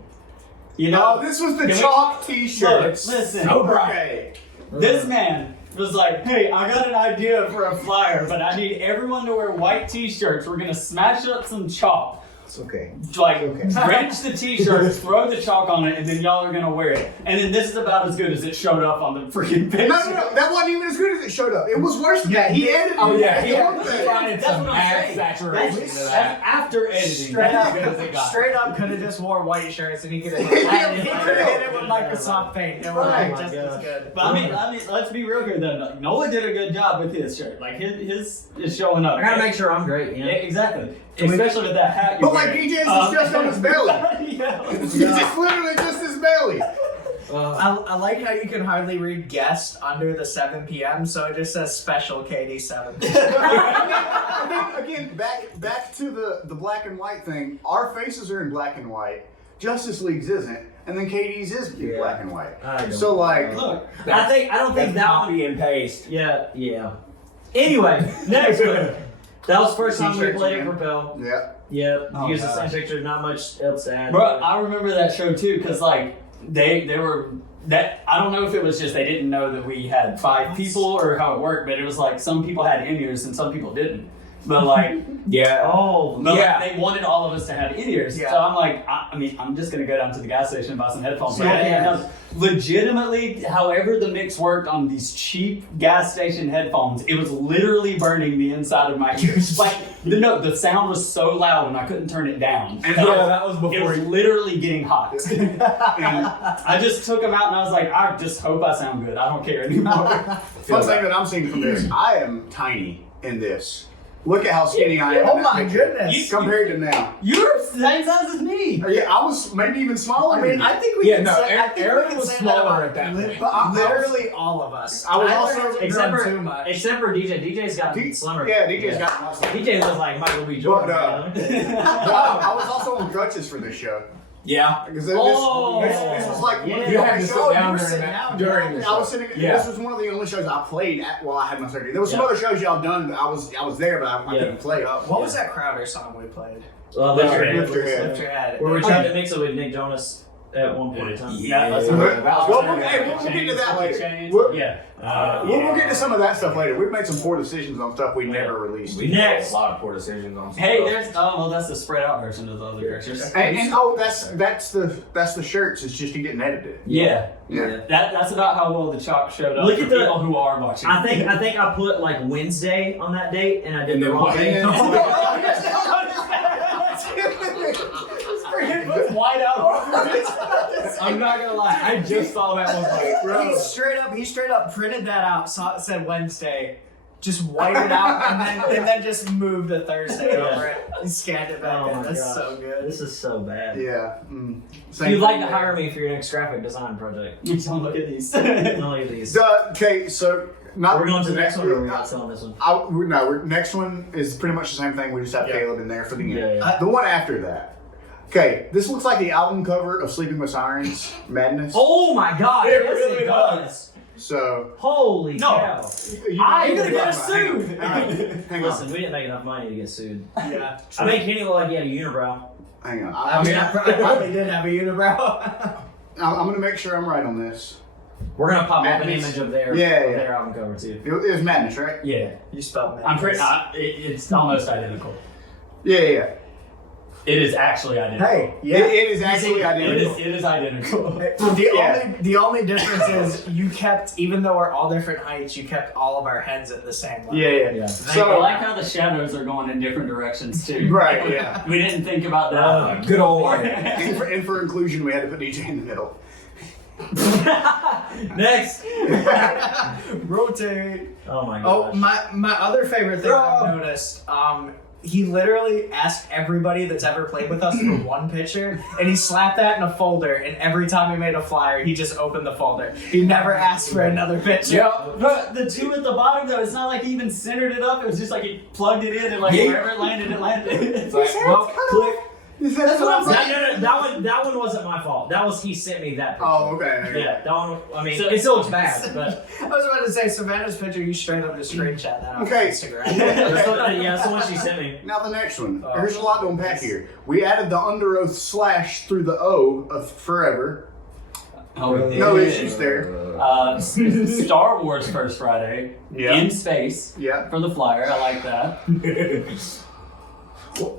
You know, No, this was the Can we- chalk T-shirts. Look, listen. So bright. Okay. This man was like, hey, I got an idea for a flyer, but I need everyone to wear white t-shirts. We're gonna smash up some chalk. It's okay. Like, drench the t-shirts, throw the chalk on it, and then y'all are gonna wear it. And then this is about as good as it showed up on the freaking picture. No, that wasn't even as good as it showed up. It was worse than that. He edited Oh yeah, it. he It was had bad. That's what I'm mad saying. saturation to That's that. after editing. Straight That's up, as good as it got. straight up could have just wore white shirts and he could have Yeah, he for could have real. hit it with Microsoft Paint. It would Right. have just as good. But I mean, let's be real here then. Noah did a good job with his shirt. Like his is showing up. I gotta make sure I'm great. You know? Yeah, exactly. Especially with that hat. you're But like wearing. DJ's is just on his belly. Yeah. It's just literally just his belly. I like how you can hardly read guest under the 7 p.m. So it just says special KD7. Again, back to the black and white thing. Our faces are in black and white. Justice League's isn't, and then KD's is in black and white. I don't So like, Look. I don't think that one. Copy and paste. Yeah. Anyway, next one. That was the first time we T-shirts played it again. Propel. yeah. Yeah, Oh, use the gosh. same picture, not much else to add. Bro, I remember that show too, because like they were that I don't know if it was just they didn't know that we had 5 people or how it worked, but it was like some people had in-ears and some people didn't. But like, Yeah. Oh, but Yeah. like, they wanted all of us to have in-ears. Yeah. So I'm like, I mean, I'm just gonna go down to the gas station and buy some headphones. But Yeah. legitimately, however the mix worked on these cheap gas station headphones, it was literally burning the inside of my ears. Like, the sound was so loud and I couldn't turn it down. And that was It before. was literally getting hot. And I just took them out and I was like, I just hope I sound good. I don't care anymore. Fun thing that I'm seeing from this, I am tiny in this. Look at how skinny I am. Oh in that my picture. goodness. Compared to now. You're the same size as me. Yeah, I was maybe even smaller. I than mean, you. I think we Yeah, can no, say, I think Aaron we can was say smaller that at that about point. But I was- literally all of us. I was Tyler also- hasn't except grown for too much. except for DJ. DJ's gotten slimmer. Yeah, DJ's got muscle. DJ looks like Michael B. Jordan. But, you know? I was also on crutches for this show. Yeah. Because this was like Yeah. You had to sit Oh, down you were during sitting that. down, During the I was show. sitting. Yeah. This was one of the only shows I played at while I had my surgery. There was some Yeah. other shows y'all done, but I was there, but I Yeah. couldn't play. What was that Crowder song we played? Lift your head. Lift your head. Lift your head. Where we tried to mix it with Nick Jonas at one point in time. Yeah. That's Well, right. we'll get to that later. We'll, Yeah. we'll get to some of that stuff later. We've made some poor decisions on stuff we never released. We Next. made a lot of poor decisions on. Hey, stuff. there's that's the spread out version of the other pictures. And that's the shirts. It's just you getting edited. Yeah. Yeah. That's about how well the chalk showed up Look for at the- people who are watching. I think I put like Wednesday on that date, and I did And the then wrong what? thing. It's white out. I'm not gonna lie. I just saw that one. Like, bro. He straight up printed that out, saw it said Wednesday, just whited it out, and then just moved to Thursday over it. He scanned it back Oh in. my That's gosh. so good. This is so bad. Yeah. Same You'd like thing to there. hire me for your next graphic design project. Don't look at these. Look at these. Okay, so not We're going to the next one, or we're not selling this one? Next one is pretty much the same thing. We just have Yeah. Caleb in there for the end. Yeah, yeah. The one after that. Okay, this looks like the album cover of Sleeping with Sirens, Madness. Oh my God! It yes, really it does. does. So Holy cow! I'm gonna get us Hang on. sued. All right, hang Listen, on. we didn't make enough money to get sued. Yeah. I made Kenny look like he had a unibrow. Hang on. I mean, I probably did have a unibrow. I'm going to make sure I'm right on this. We're gonna pop up an Madness? image of their Yeah. their album cover too. It was Madness, right? Yeah. You spelled that. I'm pretty. It's almost identical. Yeah. It is actually identical. Hey, yeah. It is actually It identical. is identical. The only difference is you kept, even though we're all different heights, you kept all of our heads at the same level. Yeah. I So, like how the shadows are going in different directions too. right, yeah. We didn't think about that. Good old. And for inclusion, we had to put DJ in the middle. Next. Rotate. Oh my gosh. Oh, my other favorite thing I've noticed, he literally asked everybody that's ever played with us for one picture, and he slapped that in a folder, and every time he made a flyer, he just opened the folder. He never asked for another picture. Yeah, but the two at the bottom though, it's not like he even centered it up. It was just like he plugged it in and like wherever it landed, it landed. It's like, well, click. That's what I'm saying. No, that one wasn't my fault. That was he sent me that picture. Oh, okay. Yeah, that one. I mean, So- it still looks bad, but I was about to say, Savannah's picture, you straight up just screenshot that on Okay. Instagram. that's the one she sent me. Now the next one. There's a lot to unpack here. We added the under oath slash through the O of forever. Oh, No issues there. Star Wars First Friday in space Yeah. for the flyer. I like that.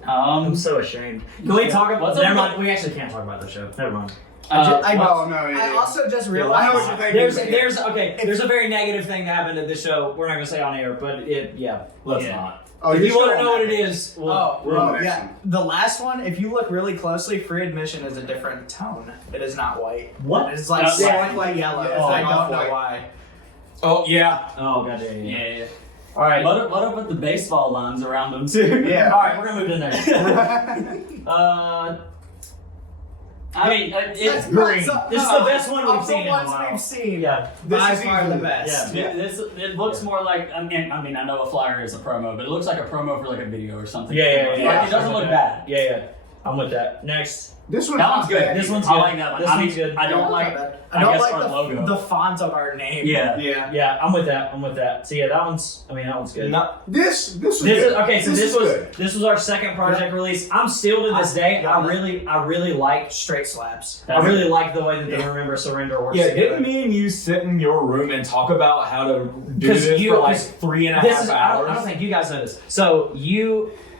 I'm so ashamed. Can we talk about? What's Never up? mind. We actually can't talk about the show. Never mind. I Oh no. Yeah, I yeah. also just I know realized what you're thinking. There's a very negative thing that happened at the show. We're not gonna say on air, but yeah. Let's Yeah. not. Oh, If you're you want still to know on what that it page. is, we're on the next yeah. one. The last one, if you look really closely, free admission is a different tone. It is not white. What? It's like slightly yellow. Yeah, it's I like don't off-white. know why. Oh yeah. Oh god, yeah. Yeah. All right. What up with the baseball lines around them too? Yeah. All right, we're gonna move to the next. I mean, it's green. This is the best one we've Of seen the in a ones while. we've seen. Yeah. This By is far easily- the best. Yeah. It looks more like I mean I know a flyer is a promo, but it looks like a promo for like a video or something. Yeah. Like, it doesn't look bad. Yeah. I'm with that. Next. This one's That one's good. bad. This one's I good. like that one. This I mean, one's good. I don't like. I don't guess like our logo. the font of our name. Yeah. Yeah. Yeah, I'm with that. So yeah, that one's good. Not This was This good. is okay. So this was good. this was our second project release. I'm still to this day. I really like. Straight slaps. I really like the way that the Remember Surrender works Yeah, together. didn't me and you sit in your room and talk about how to do 'Cause this you- for like 3.5 This is, hours? I don't think you guys know this. So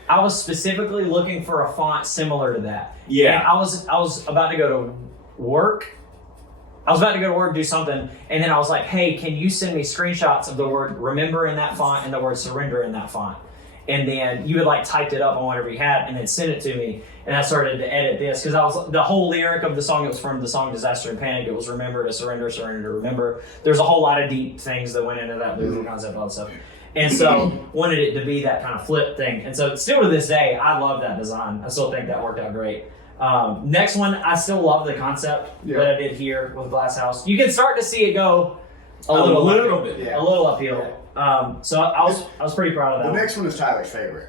I was specifically looking for a font similar to that. Yeah. And I was about to go to work. I was about to go to work, do something, and then I was like, hey, can you send me screenshots of the word remember in that font and the word surrender in that font? And then you had like typed it up on whatever you had and then sent it to me. And I started to edit this because the whole lyric of the song, it was from the song Disaster and Panic. It was remember to surrender, surrender to remember. There's a whole lot of deep things that went into that lyrical concept, all that stuff. And so wanted it to be that kind of flip thing. And so still to this day, I love that design. I still think that worked out great. Next one, I still love the concept that I did here with Glass House. You can start to see it go a little bit. Yeah. a little uphill. So I was pretty proud of that. The one. next one is Tyler's favorite.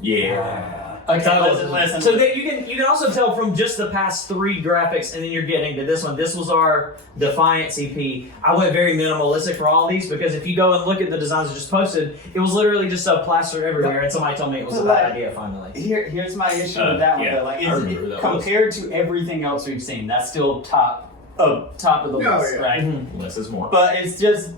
Yeah. Okay, listen. So that you can also tell from just the past 3 graphics, and then you're getting to this one. This was our Defiance EP. I went very minimalistic for all of these because if you go and look at the designs I just posted, it was literally just plastered everywhere, and somebody told me it was a bad idea finally. Here's my issue with that one. yeah, Though. Like, I remember that compared to everything else we've seen, that's still top of the list, right? Mm-hmm. Less is more. But it's just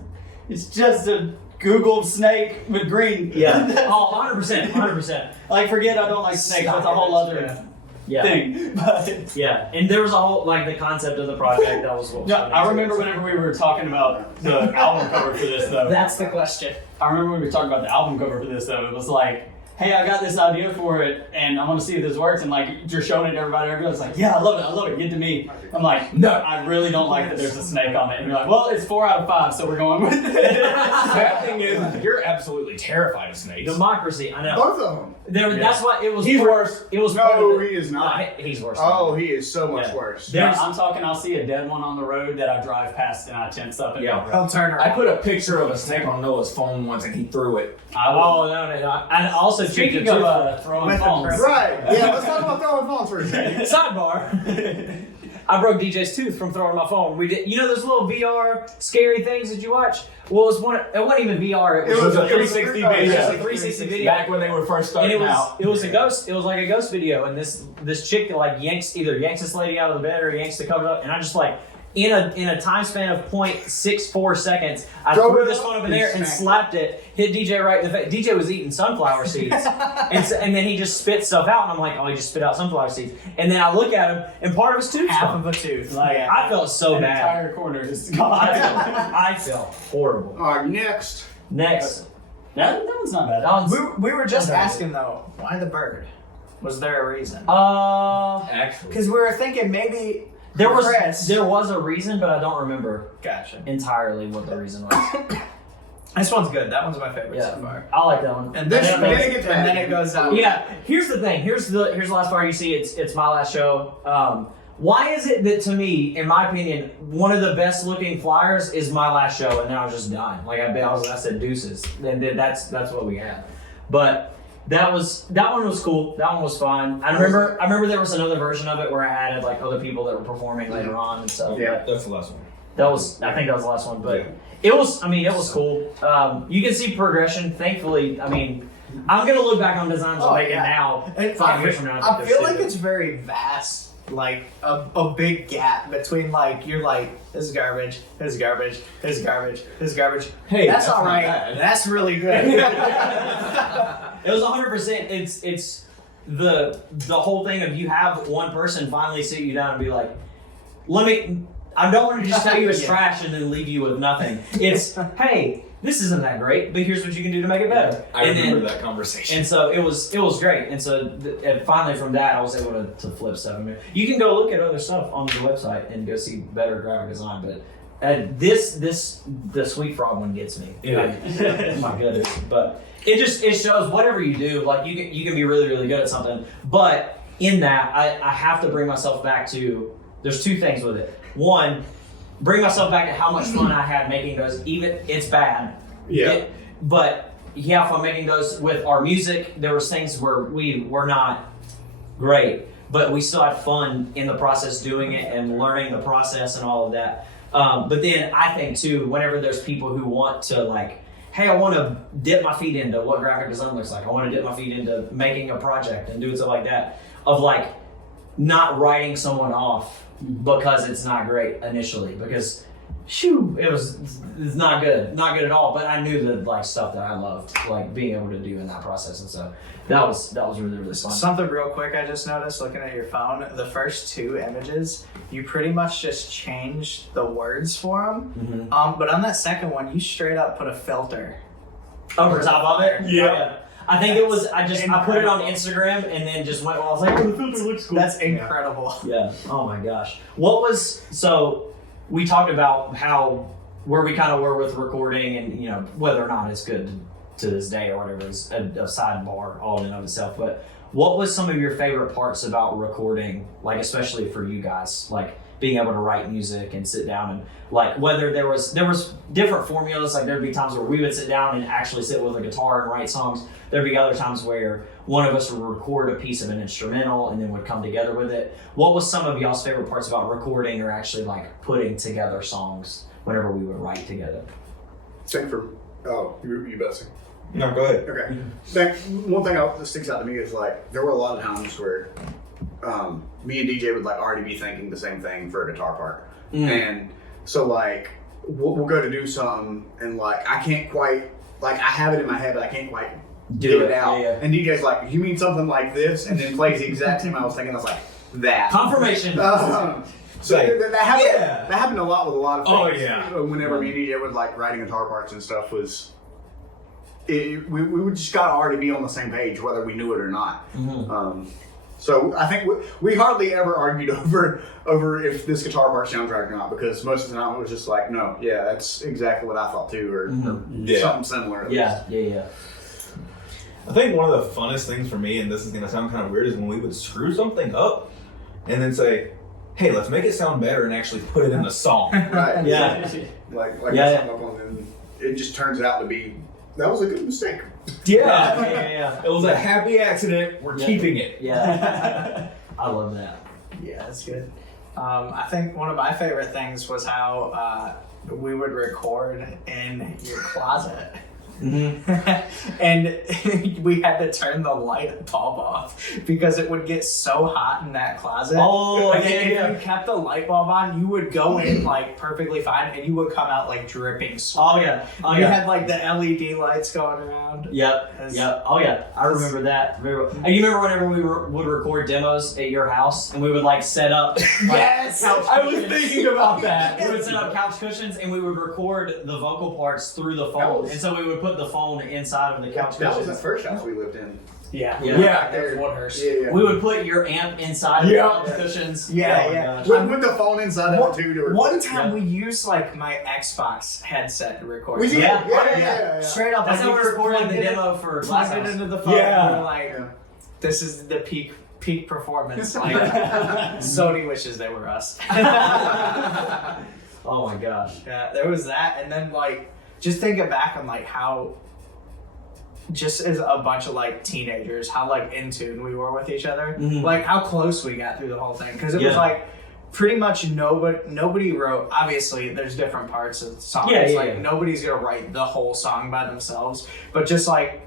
a Google snake with green. Yeah. Oh, 100%. Like, forget I don't like snakes. That's a whole other thing. But Yeah. And there was a whole, like, the concept of the project. That was what was no, funny. I remember whenever we were talking about the album cover for this, though. That's the question. I remember when we were talking about the album cover for this, though. It was like, hey, I got this idea for it, and I want to see if this works. And like, you're showing it to everybody. Everybody's like, yeah, I love it. Get to me. I'm like, no, I really don't like that there's a snake on it. And you're like, well, it's 4 out of 5, so we're going with it. Bad thing is, you're absolutely terrified of snakes. Democracy. I know. Both of them. That's why it was. He's worse. It was. No, part of the- he is not. No, he's worse. Oh, he is so much Yeah. worse. There's- I'm talking, I'll see a dead one on the road that I drive past and I tense up and go. He'll turn I around. put a picture of a snake on Noah's phone once and he threw it. I will. Oh no! I also checked Speaking the of throwing With the phones, Right. Yeah, let's talk about throwing phones for a second. Sidebar. I broke DJ's tooth from throwing my phone. We did, those little VR scary things that you watch. Well, it wasn't even VR. It was a a 360 video. video. It was a 360 video. Back when they were first And starting it was out. it was a ghost. It was like a ghost video, and this chick that like yanks this lady out of the bed or yanks the cover up, and I just like in a time span of 0.64 seconds, I Drove threw it this up phone up in and there and smacked slapped it, hit DJ right in the face. DJ was eating sunflower seeds, and then he just spit stuff out, and I'm like, oh, he just spit out sunflower seeds, and then I look at him, and part of his tooth's Half gone. of a tooth. Like, I felt so an bad. entire corner is gone. I felt horrible. All right, next. Next, that one's not bad. that one's We were just asking though, why the bird? Was there a reason? Actually. Because we were thinking maybe there Chris. was a reason, but I don't remember Gotcha. entirely what the reason was. This one's good. That one's my favorite Yeah. so far. I like that one. And This- then, then it, it goes, gets and then bad. it goes down. Yeah, here's the thing. Here's the last part you see. It's my last show. Why is it that to me, in my opinion, one of the best looking flyers is my last show, and then I was just done. Like I said deuces, and then that's what we had. But that one was cool. That one was fun. I remember there was another version of it where I added like other people that were performing later on and stuff. Yeah. That's the last one. I think that was the last one, but Yeah. it was cool. You can see progression. Thankfully, I'm gonna look back on designs Oh, I'm making yeah. now. And 5 years from now, I they're feel like stupid. it's very vast, like a big gap between like you're like this is garbage, this is garbage, this is garbage, this is garbage. Hey, that's that's all not right. bad. That's really good. It was 100%. It's the whole thing of you have one person finally sit you down and be like, I don't want to just tell you it's Yeah. trash and then leave you with nothing. It's, hey, this isn't that great, but here's what you can do to make it better. I and remember then, that conversation. And so it was great. And so and finally from that I was able to flip stuff. You can go look at other stuff on the website and go see better graphic design, but the Sweet Frog one gets me. Yeah. My goodness. But it shows whatever you do, like you can be really, really good at something. But in that I have to bring myself back to, there's 2 things with it. One, bring myself back to how much fun I had making those. Even it's bad. Yeah. But yeah, fun making those with our music. There was things where we were not great. but we still had fun in the process doing it and learning the process and all of that. But then I think too, whenever there's people who want to like, hey, I want to dip my feet into what graphic design looks like. I want to dip my feet into making a project and doing stuff like that. Of like not writing someone off because it's not great initially. Because it's not good at all. But I knew the like stuff that I loved, like being able to do in that process, and so that was really really fun. Something real quick I just noticed looking at your phone, the first 2 images, you pretty much just changed the words for them. But on that second one, you straight up put a filter Over top of it, Yeah. I think it was. I put it on Instagram and then just went. Well, I was like, oh, the filter looks cool. That's incredible. Yeah. Oh my gosh. So we talked about where we kind of were with recording and whether or not it's good to this day or whatever is a sidebar all in and of itself. But what was some of your favorite parts about recording, like especially for you guys, like being able to write music and sit down and like whether there was different formulas, like there'd be times where we would sit down and actually sit with a guitar and write songs. There'd be other times where one of us would record a piece of an instrumental and then would come together with it. What was some of y'all's favorite parts about recording or actually like putting together songs whenever we would write together? You best. No, go ahead. Okay. One thing that sticks out to me is like there were a lot of times where me and DJ would like already be thinking the same thing for a guitar part, and so like we'll go to do something and like I can't quite like I have it in my head but I can't quite get it out. Yeah. And DJ's like, you mean something like this, and then plays the exact same I was thinking. I was like, that Confirmation. So that happened a lot with a lot of things. Oh, yeah. Whenever me and DJ would like writing guitar parts and stuff we would just gotta already be on the same page whether we knew it or not. So I think we hardly ever argued over if this guitar part sounds right or not, because most of the time it was just like, no, yeah, that's exactly what I thought too, or something similar. Yeah. I think one of the funnest things for me, and this is going to sound kind of weird, is when we would screw something up and then say, hey, let's make it sound better and actually put it in the song. Right. Yeah. Like Yeah. something up on, and it just turns out to be that was a good mistake. Yeah. It was a happy accident. We're keeping it. Yeah. I love that. Yeah, that's good. I think one of my favorite things was how we would record in your closet. And we had to turn the light bulb off because it would get so hot in that closet. Oh, like, if you kept the light bulb on, you would go in like perfectly fine and you would come out like dripping sweat. You had like the LED lights going around. Yep. Oh yeah, I remember that. You remember whenever we would record demos at your house and we would like set up Yes, I was thinking about that. We would set up couch cushions and we would record the vocal parts through the phone, and so we would put the phone inside of the couch That cushions. was the first house we lived in. Yeah. There. Woodhurst. We would put your amp inside of the couch cushions. Oh my gosh. With the phone inside of it too. One time we used like my Xbox headset to record. We did. Yeah. Yeah. Straight up. That's like, how we just recorded plugged the it in- demo for Plugged Glass it House. into the phone. Yeah. And we're like, this is the peak performance. Like, Sony wishes they were us. Oh my gosh. Yeah, there was that, and then like just thinking back on like how just as a bunch of like teenagers, how like in tune we were with each other, like how close we got through the whole thing, because it was like pretty much nobody wrote. Obviously, there's different parts of the songs. Nobody's gonna write the whole song by themselves, but just like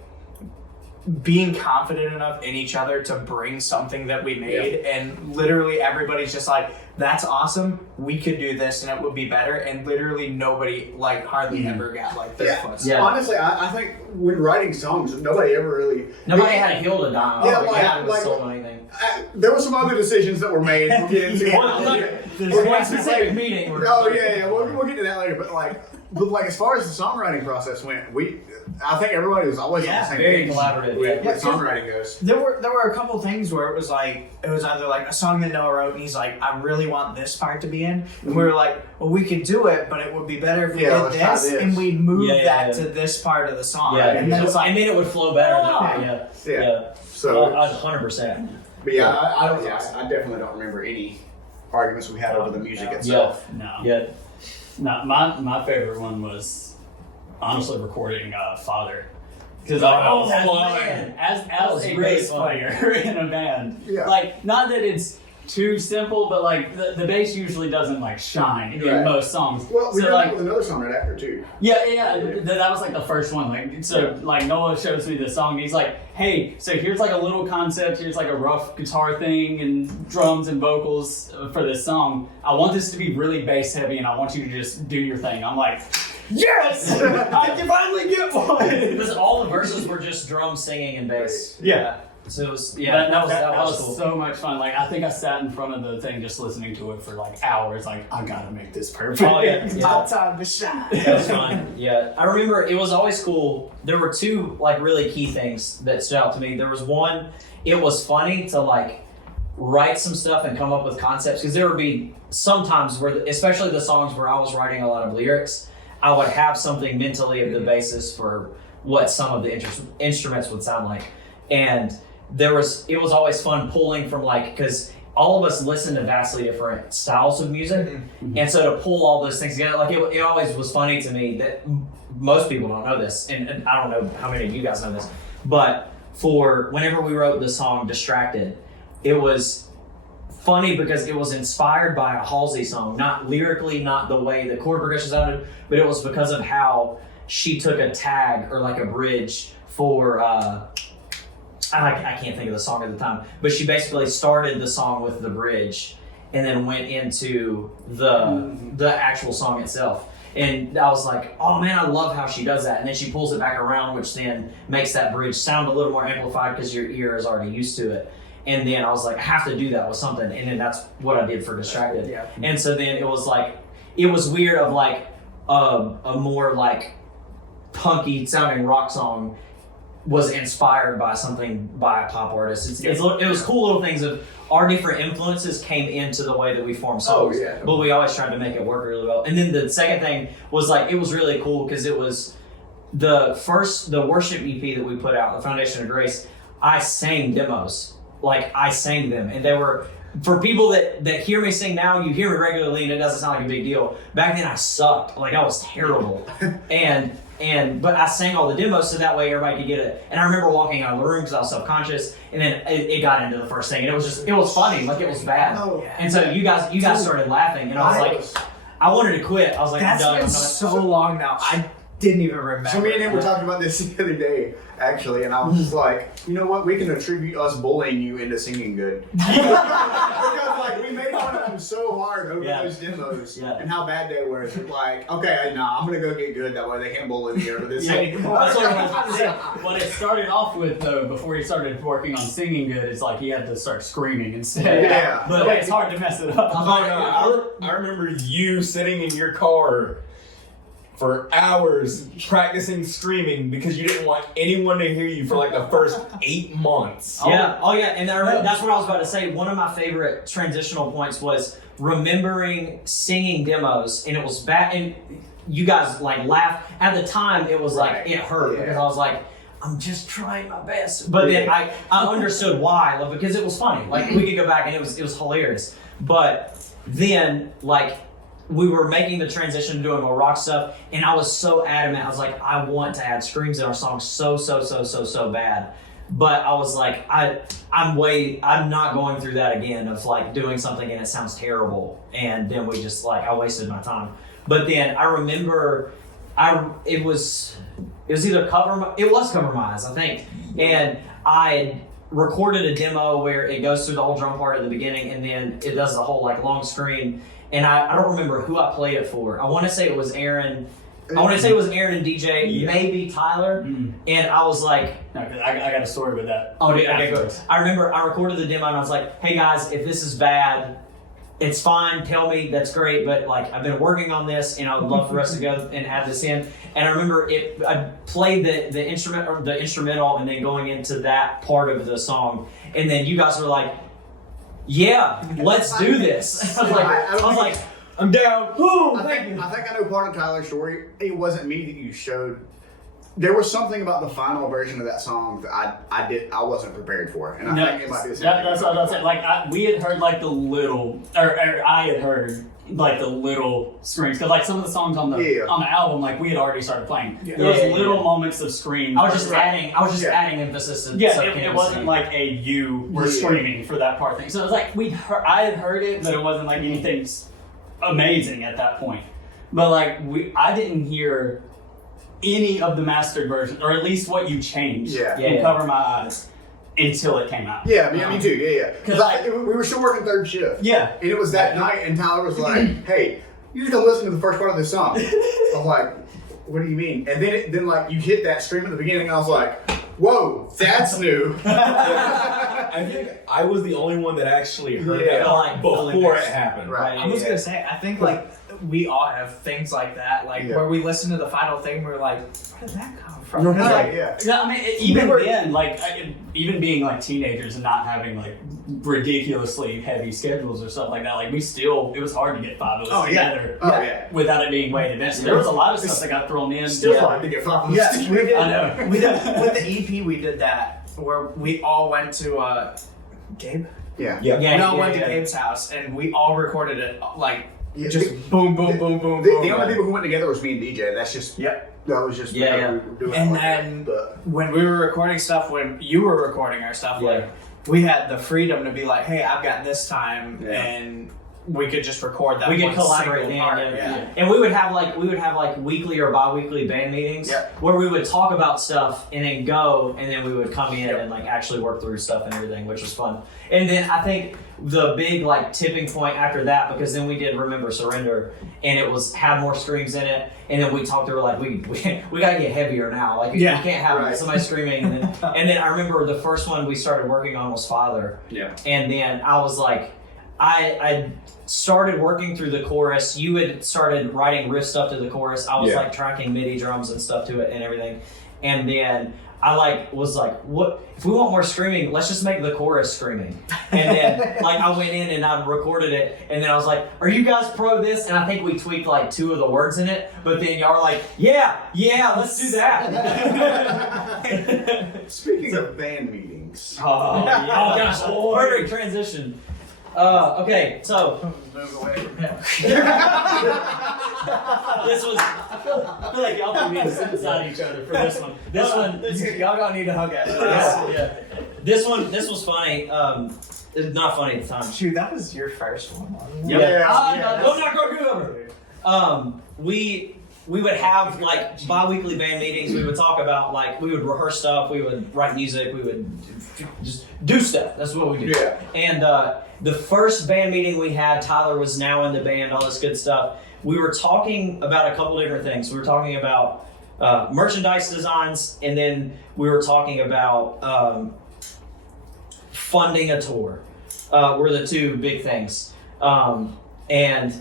being confident enough in each other to bring something that we made, and literally everybody's just like, that's awesome, we could do this and it would be better, and literally nobody like hardly ever got like their foot. Honestly, I think when writing songs, nobody Had a hill to die on. like so anything. there were some other decisions that were made. We'll get into There's one specific meeting. we'll get to that later. But like as far as the songwriting process went, I think everybody was always on the same very page. collaborative. With songwriting goes. There were a couple things where it was either like a song that Noah wrote and he's like, I really want this part to be in, and we were like, well, we could do it, but it would be better if we did let's try this, this. and we'd move that to this part of the song, and then it's like, and then it would flow better. Yeah. So 100%. But I definitely don't remember any arguments we had over the music itself. No. No, my favorite one was honestly recording Father. Because Oh, as man. That was a really bass fun. player in a band, Yeah. like not that it's too simple, but like the bass usually doesn't like shine in Right. most songs. Well, we so did like that with another song right after too. that was like the first one. Like so, like Noah shows me the song. And he's like, "Hey, so here's like a little concept. Here's like a rough guitar thing and drums and vocals for this song. I want this to be really bass heavy, and I want you to just do your thing." I'm like, "Yes, I can finally get one." Because all the verses were just drums, singing, and bass. Yeah. So it was, That that was was cool. so much fun. Like I think I sat in front of the thing just listening to it for like hours. Like I gotta make this perfect. Oh, yeah. It's my time to shine. That was fun. Yeah, I remember it was always cool. There were two like really key things that stood out to me. There was one, it was funny to like write some stuff and come up with concepts because there would be sometimes where, especially the songs where I was writing a lot of lyrics, I would have something mentally of the basis for what some of the instruments would sound like, and it was always fun pulling from like, because all of us listen to vastly different styles of music, and so to pull all those things together, like it always was funny to me that most people don't know this, and I don't know how many of you guys know this, but for whenever we wrote the song Distracted, it was funny because it was inspired by a Halsey song, not lyrically, not the way the chord progression sounded, but it was because of how she took a tag or like a bridge for I can't think of the song at the time, but she basically started the song with the bridge and then went into the actual song itself. And I was like, oh man, I love how she does that. And then she pulls it back around, which then makes that bridge sound a little more amplified because your ear is already used to it. And then I was like, I have to do that with something. And then that's what I did for Distracted. Yeah. And so then it was like, it was weird of like a more like punky sounding rock song was inspired by something by a pop artist. It was cool little things of our different influences came into the way that we form songs. Oh, yeah. But we always tried to make it work really well. And then the second thing was like, it was really cool because it was the worship EP that we put out, the Foundation of Grace. I sang demos. Like I sang them, and they were, for people that hear me sing now, you hear me regularly and it doesn't sound like a big deal. Back then I sucked. Like I was terrible. But I sang all the demos so that way everybody could get it. And I remember walking out of the room because I was self-conscious, and then it got into the first thing, and it was funny, like it was bad. Oh, and so you guys started laughing, and I was like, I wanted to quit. I was like, That's I'm done. been so long now. I didn't even remember. So me and him were talking about this the other day, actually, and I was just like, you know what? We can attribute us bullying you into singing good. Because like we made fun of them so hard over those demos and how bad they were. It's like, okay, I'm gonna go get good. That way they can't bully me over this anymore. That's what it started off with, though. Before he started working on singing good, it's like he had to start screaming instead. Yeah. But it's hard to mess it up. I remember you sitting in your car for hours practicing screaming because you didn't want anyone to hear you for like the first 8 months. Yeah. Oh, yeah. And that's what I was about to say. One of my favorite transitional points was remembering singing demos, and it was bad. And you guys like laughed at the time. It was like it hurt because I was like, I'm just trying my best. But then I understood why, like, because it was funny. Like we could go back and it was hilarious. But then like, we were making the transition to doing more rock stuff, and I was so adamant. I was like, I want to add screams in our songs so bad. But I was like, I'm not going through that again of like doing something and it sounds terrible. And then we just like, I wasted my time. But then I remember it was either Cover My Eyes, I think. And I recorded a demo where it goes through the whole drum part at the beginning, and then it does the whole like long screen. And I don't remember who I played it for. I want to say it was Aaron. I want to say it was Aaron and DJ, maybe Tyler. And I was like, No, I got a story with that. oh, dude, okay, good. I remember I recorded the demo and I was like, hey guys, if this is bad, it's fine. Tell me, that's great. But like, I've been working on this, and I would love for us to go and add this in. And I remember I played the instrumental, and then going into that part of the song, and then you guys were like, yeah, let's do this. I was like, I'm down. I think I know part of Tyler's story. It wasn't me that you showed there was something about the final version of that song that I wasn't prepared for, and I think it might be the same. That's what I was saying. Like we had heard like the little, or I had heard like the little screams, because like some of the songs on the album, like we had already started playing. There was little moments of screams. I was just adding emphasis. It wasn't like you were screaming for that part thing. So it was like I had heard it, but it wasn't like anything amazing at that point. But like I didn't hear any of the mastered version, or at least what you changed from Cover My Eyes until it came out. Yeah, me too. Yeah. Because we were still working third shift. Yeah. And it was that night, and Tyler was like, "Hey, you just gonna listen to the first part of this song." I was like, "What do you mean?" And then like you hit that stream at the beginning, and I was like, "Whoa, that's new." I think I was the only one that actually heard that like, before it happened. Right. I was gonna say, I think like we all have things like that, like where we listen to the final thing, we're like, where did that come from? Right, yeah. No, I mean, even then, like, even being like teenagers and not having like ridiculously heavy schedules or stuff like that, like it was hard to get 5 of us together without it being weighted in. So there was a lot of stuff that got thrown in. Still hard to get 5 of us. Yeah, we did. I know. With the EP, we did that where we all went to Gabe. Yeah. We all went to Gabe's house and we all recorded it like just boom. The only people who went together was me and DJ. That's just Yep. That was just we were doing and like then that, when we were recording stuff, when you were recording our stuff, like we had the freedom to be like, hey, I've got this time, and we could just record that. We could one collaborate single part. and we would have like weekly or bi-weekly band meetings where we would talk about stuff and then go, and then we would come in and like actually work through stuff and everything, which was fun. And then I think the big like tipping point after that, because then we did Remember Surrender, and it had more screams in it, and then we talked through like we gotta get heavier now, like we can't have somebody screaming. And then I remember the first one we started working on was Father, and then I was like, I started working through the chorus. You had started writing riff stuff to the chorus. I was like tracking MIDI drums and stuff to it and everything. And then I was like, what if we want more screaming? Let's just make the chorus screaming. And then like I went in and I recorded it, and then I was like, are you guys pro this? And I think we tweaked like 2 of the words in it, but then y'all were like, yeah, let's do that. Speaking of band meetings. Oh gosh, perfect transition. Okay, so Move away from him. this was. I feel like y'all could be inside each other for this one. This one, y'all gonna need to hug at This was funny. It's not funny at the time. Shoot, that was your first one. Don't knock our over. We would have like bi-weekly band meetings. We would talk about like we would rehearse stuff. We would write music. We would just do stuff. That's what we do. Yeah. And the first band meeting we had, Tyler was now in the band. All this good stuff. We were talking about a couple different things. We were talking about merchandise designs, and then we were talking about funding a tour. Were the 2 big things. And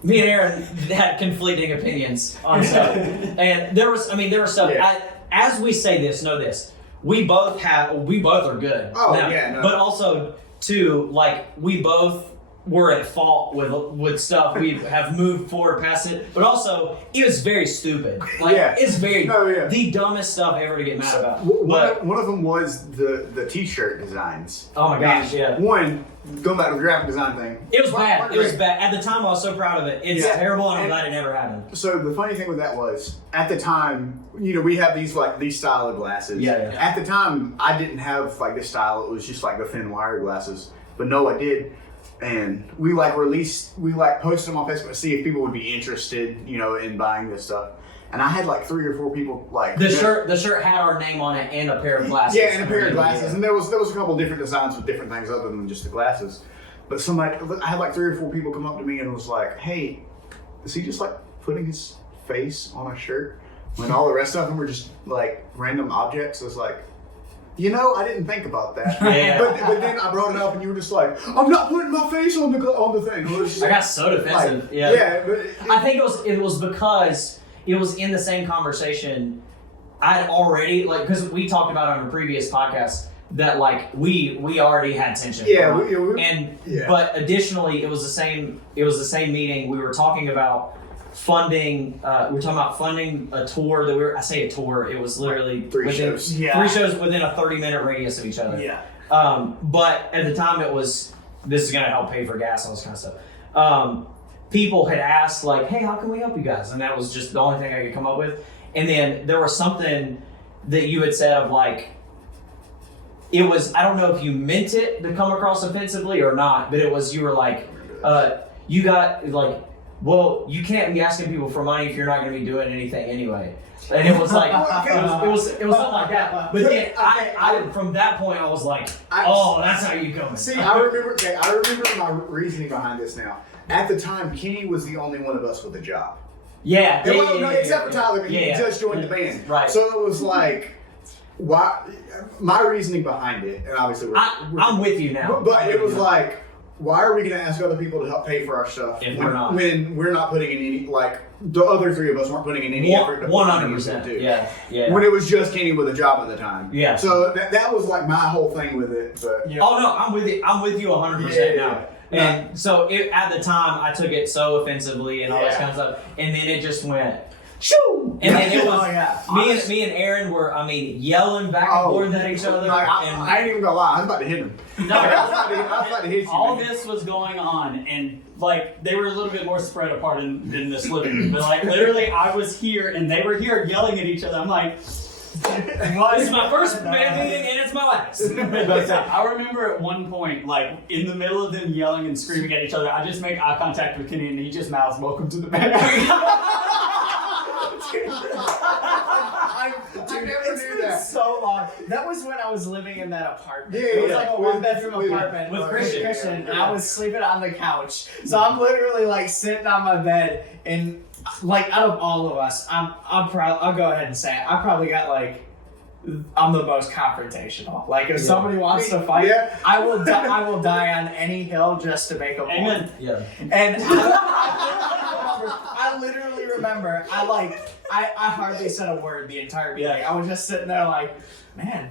me and Aaron had conflicting opinions on stuff. And there was stuff. As we say this, know this. We both are good. Oh, now, yeah. No. But also, too, like, we both were at fault with stuff. We have moved forward past it. But also, it was very stupid. Like, it's very the dumbest stuff ever to get mad about. One of them was the t-shirt designs. Oh my gosh, One, going back to the graphic design thing. It was bad. It was bad. At the time, I was so proud of it. It's terrible, and I'm glad it never happened. So the funny thing with that was, at the time, we have these style of glasses. At the time, I didn't have like this style. It was just like the thin wire glasses. But no, I did. And we posted them on Facebook to see if people would be interested, in buying this stuff. And I had like 3 or 4 people like the shirt had our name on it and a pair of glasses. Yeah, and a pair of glasses. And there was a couple different designs with different things other than just the glasses. But I had like 3 or 4 people come up to me and was like, "Hey, is he just like putting his face on a shirt?" When all the rest of them were just like random objects. I was like, I didn't think about that. But then I brought it up, and you were just like, "I'm not putting my face on the thing." I got so defensive. But I think it was because it was in the same conversation. I'd already because we talked about it on a previous podcast that like we already had tension. Yeah, but additionally, it was the same meeting. We were talking about funding. We're talking about funding a tour that I say a tour. It was literally Three shows. Yeah. 3 shows within a 30-minute radius of each other. Yeah. But at the time, it was this is going to help pay for gas, all this kind of stuff. People had asked like, "Hey, how can we help you guys?" And that was just the only thing I could come up with. And then there was something that you had said of like, it was, I don't know if you meant it to come across offensively or not, but it was, you were like, you got like, well, you can't be asking people for money if you're not going to be doing anything anyway. And it was like, it was something like that. But then I from that point, I was like, oh, that's how you go. See, I remember my reasoning behind this now. At the time, Kenny was the only one of us with a job. Yeah. Except for Tyler, but he just joined the band. Right. So it was like, why? My reasoning behind it, and obviously I'm with you now. But it was like, why are we going to ask other people to help pay for our stuff If when we're not putting in any, like, the other three of us weren't putting in any effort to 100%. do. Yeah. When it was just Kenny with a job at the time. Yeah. So that was like my whole thing with it. But Yeah. Oh no, I'm with you. I'm with you 100% now. And so at the time, I took it so offensively and all this kind of stuff, and then it just went shoo, and then it was me and Aaron were, yelling back and forth at each other. I ain't even gonna lie, I was about to hit him. No, I was about to hit you. all man. this was going on, and like they were a little bit more spread apart in this living room. But like literally, I was here and they were here yelling at each other. I'm like, This is my first band meeting and it's my last. I remember at one point, like in the middle of them yelling and screaming at each other, I just make eye contact with Kenny and he just mouths, "Welcome to the band." I never knew that. So long. That was when I was living in that apartment. Yeah, it was yeah. like a one-bedroom apartment with Christian. and I was sleeping on the couch. So I'm literally like sitting on my bed, and like out of all of us, I'll go ahead and say it. I probably got like, I'm the most confrontational. Like if somebody wants to fight, I will die on any hill just to make a point. Amen. Yeah. And I literally remember, I hardly said a word the entire meeting. I was just sitting there like, man,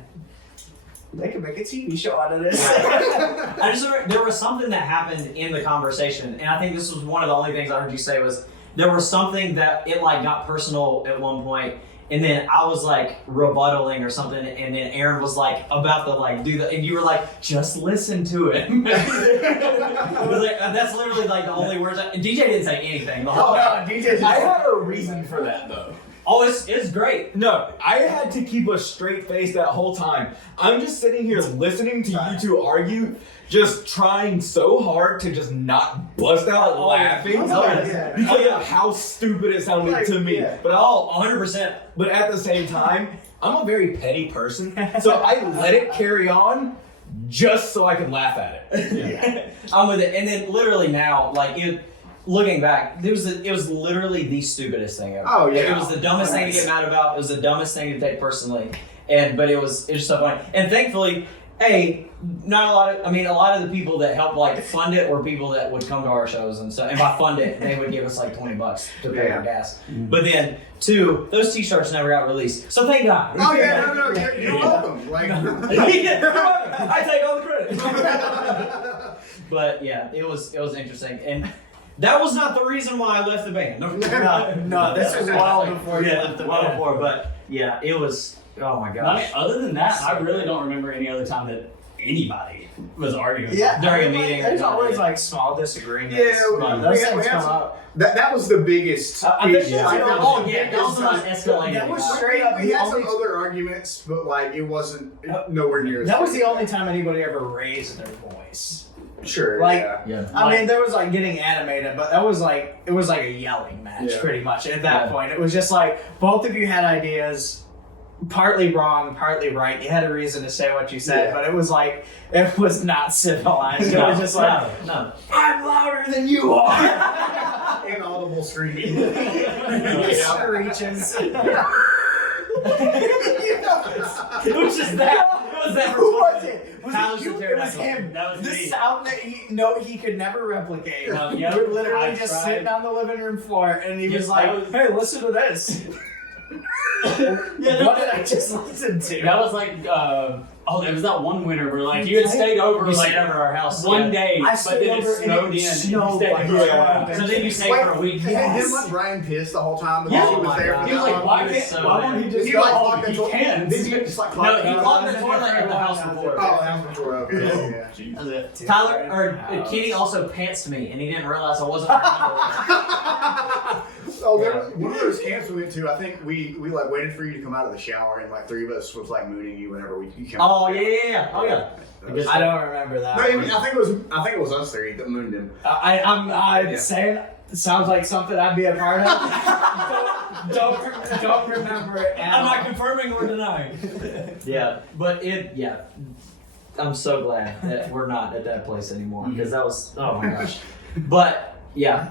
they could make a TV show out of this. I just remember there was something that happened in the conversation, and I think this was one of the only things I heard you say was there was something that it like got personal at one point. And then I was like rebuttaling or something, and then Aaron was like about to like do the, and you were like, just listen to it. I was like, that's literally like the only words. And DJ didn't say anything. The whole time. DJ. I had a reason for that though. Oh, it's great. No, I had to keep a straight face that whole time. I'm just sitting here listening to you two argue, just trying so hard to just not bust out laughing because of how stupid it sounded to me. But 100%. But at the same time, I'm a very petty person, so I let it carry on just so I could laugh at it. I'm with it. And then literally now, like looking back, it was literally the stupidest thing ever. Oh, yeah. It was the dumbest thing to get mad about. It was the dumbest thing to take personally. But it was just so funny. And thankfully, not a lot of the people that helped like fund it were people that would come to our shows and stuff. And by fund it, they would give us like $20 to pay for gas. But then, two, those t-shirts never got released. So thank God. Oh yeah, no, you're welcome. Like, I take all the credit. But yeah, it was interesting. And that was not the reason why I left the band. No, this was well before you left the band. Before, but yeah, it was. Oh my gosh. Other than that, I really don't remember any other time that anybody was arguing. During a meeting. There's always like small disagreements. Yeah, those things come up. That was the biggest I think issue. that's Like, the that only- was that was the most escalated. That was one. straight up We the had some only. other arguments, but like it wasn't nowhere near. That was the only time anybody ever raised their voice. Sure. Like, Yeah. I mean, there was like getting animated, but it was like a yelling match Yeah. pretty much at that point. It was just like both of you had ideas, partly wrong, partly right. You had a reason to say what you said, but it was like it was not civilized. It was just like, no. I'm louder than you are. Inaudible screaming. Screeches. It was just that. It was that. Who was it? Was Tyler's it you? the It was pterodactyl. him. That was the me. sound that he could never replicate. Yeah, We were literally I just tried. sitting on the living room floor, and he Yes, was like, that was- "Hey, listen to this." Yeah, What did I just listen to? that was like, it was that one winter where like you had stayed over You like stayed over our house one day, I but stayed then it over and snowed it in. And snowed you stayed like for a that. while. So then you stayed for a week. Didn't like Ryan pissed the whole time because Yeah. he Oh was my there God. for He was that like, long? why was so why won't he mad. just He go like home? clogged the He toilet. can. Did you just like No, clog he the clogged the toilet? toilet at the house before. Oh, that was before. Okay. Yeah. That's it. Tyler or Kenny also pantsed me, and he didn't realize I wasn't. Oh, there was one of those camps we went to. I think we like waited for you to come out of the shower, and like 3 of us was like mooning you whenever you came. Oh yeah. Oh yeah. I don't remember that. No, I think it was us 3 that mooned him. I'm Yeah. saying it sounds like something I'd be a part of. don't remember it. At I'm not all. confirming or denying. Yeah, but I'm so glad that we're not at that place anymore because that was, oh my gosh. But yeah,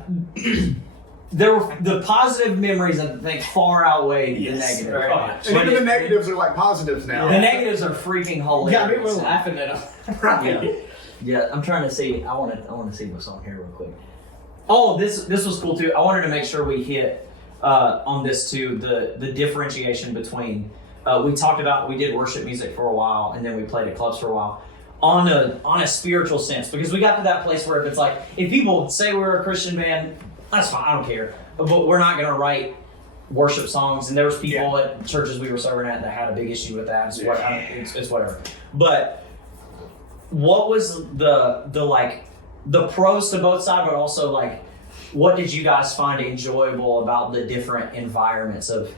the positive memories I think far outweigh the negative. very Oh, much. And even the negatives are like positives now. The negatives are freaking hilarious. Yeah, we were laughing at him. Yeah, I'm trying to see. I want to see what's on here real quick. Oh, this was cool too. I wanted to make sure we hit on this too. The differentiation between we talked about we did worship music for a while and then we played at clubs for a while on a spiritual sense because we got to that place where if it's like if people say we're a Christian band, that's fine. I don't care, but we're not gonna write worship songs. And there was people at churches we were serving at that had a big issue with that. It's whatever. But what was the pros to both sides, but also like, what did you guys find enjoyable about the different environments of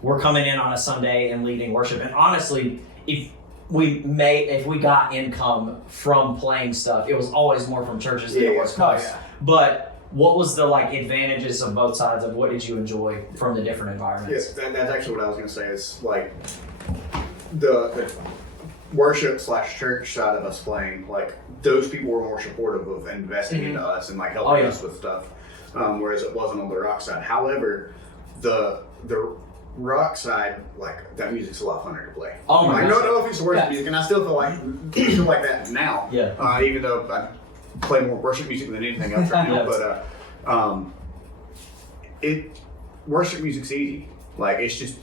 we're coming in on a Sunday and leading worship? And honestly, if we got income from playing stuff, it was always more from churches than it was clubs. But what was the like advantages of both sides of what did you enjoy from the different environments? Yes, that's actually what I was going to say. Is like the worship / church side of us playing. Like those people were more supportive of investing into us and like helping us with stuff, whereas it wasn't on the rock side. However, the rock side, like that music's a lot funner to play. Oh my like, gosh. no offense to worship music, and I still feel like that now. Yeah. Even though I play more worship music than anything else right now, but worship music's easy. Like it's just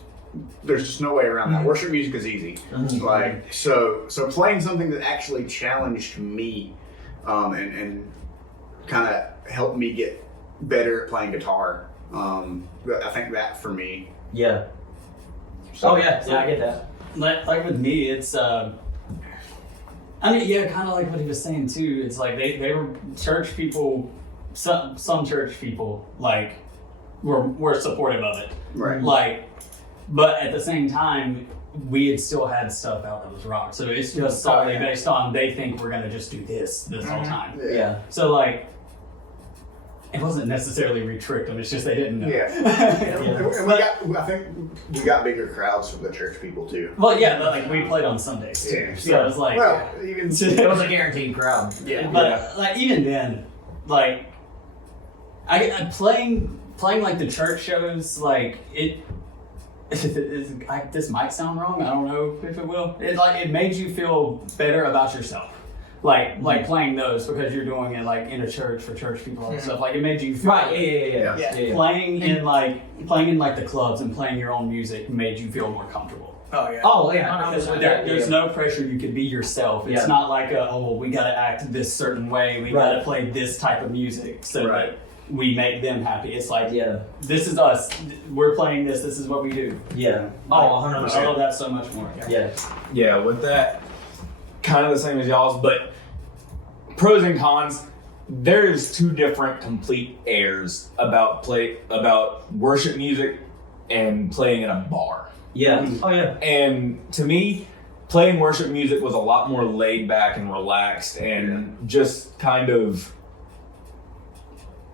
there's just no way around that. Worship music is easy. Like so playing something that actually challenged me, and kind of helped me get better at playing guitar. I think that for me. Yeah. So, I get that. Like with me, it's I mean, yeah, kind of like what he was saying too. It's like they were church people. Some church people like were supportive of it, Right. like, but at the same time, we had still had stuff out that was rock. So it's just solely based on they think we're gonna just do this whole time. Yeah. So like, it wasn't necessarily we tricked them. It's just they didn't know. Yeah. And I think we got bigger crowds from the church people too. Well, yeah, but like we played on Sundays too. Yeah. So it was like, Well, even It was a guaranteed crowd. but like even then, like I playing like the church shows, like this might sound wrong. I don't know if it will. It made you feel better about yourself. Like playing those because you're doing it like in a church for church people and stuff. Like it made you feel Yeah. playing in like the clubs and playing your own music made you feel more comfortable. Oh yeah. Oh yeah. There's no pressure. You could be yourself. It's not like we got to act this certain way. We got to play this type of music so that we make them happy. It's like, this is us. We're playing this. This is what we do. Yeah. Oh, 100%. I love that so much more. Yeah. Yeah, with that, kind of the same as y'all's, but pros and cons. There's 2 different complete airs about worship music and playing in a bar. Yeah. Oh yeah. And to me, playing worship music was a lot more laid back and relaxed and just kind of,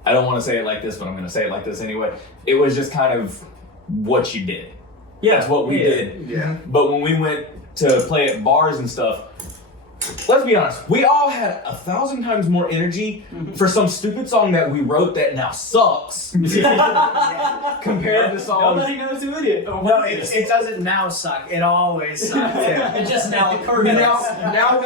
I don't want to say it like this, but I'm going to say it like this anyway. It was just kind of what you did. Yeah. That's what we did. Yeah. But when we went to play at bars and stuff, let's be honest, we all had 1,000 times more energy for some stupid song that we wrote that now sucks compared to songs. Nobody knows who it is. No, it doesn't now suck. It always sucked. It just now occurred. Now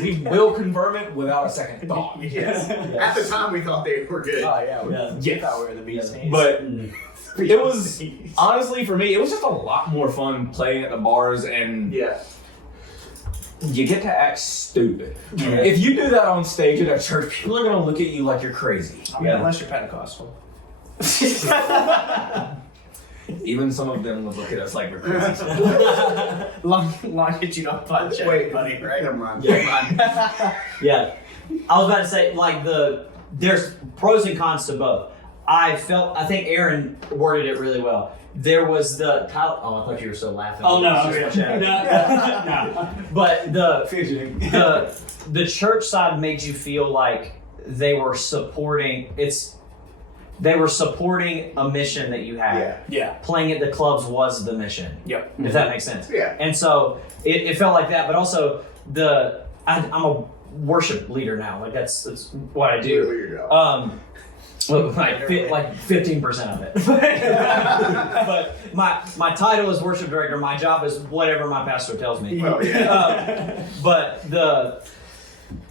we will confirm it without a second thought. Yes. At the time, we thought they were good. Oh yeah. We Yes. thought we were the bee's knees. But It was honestly for me, it was just a lot more fun playing at the bars, and Yeah. you get to act stupid. If you do that on stage at a church, people are gonna look at you like you're crazy. I mean, unless you're Pentecostal. Even some of them would look at us like we're crazy. Long as you don't punch anybody, right? Never mind. Yeah, I was about to say like there's pros and cons to both. I think Aaron worded it really well. There was the I thought you were still laughing. Oh no, No. But the church side made you feel like they were supporting a mission that you had. Yeah. Playing at the clubs was the mission. Yep. If that makes sense. Yeah. And so it felt like that, but also I'm a worship leader now. Like that's what I do. Weird, weird. Like 15% of it. But my title is worship director. My job is whatever my pastor tells me. Well, yeah. But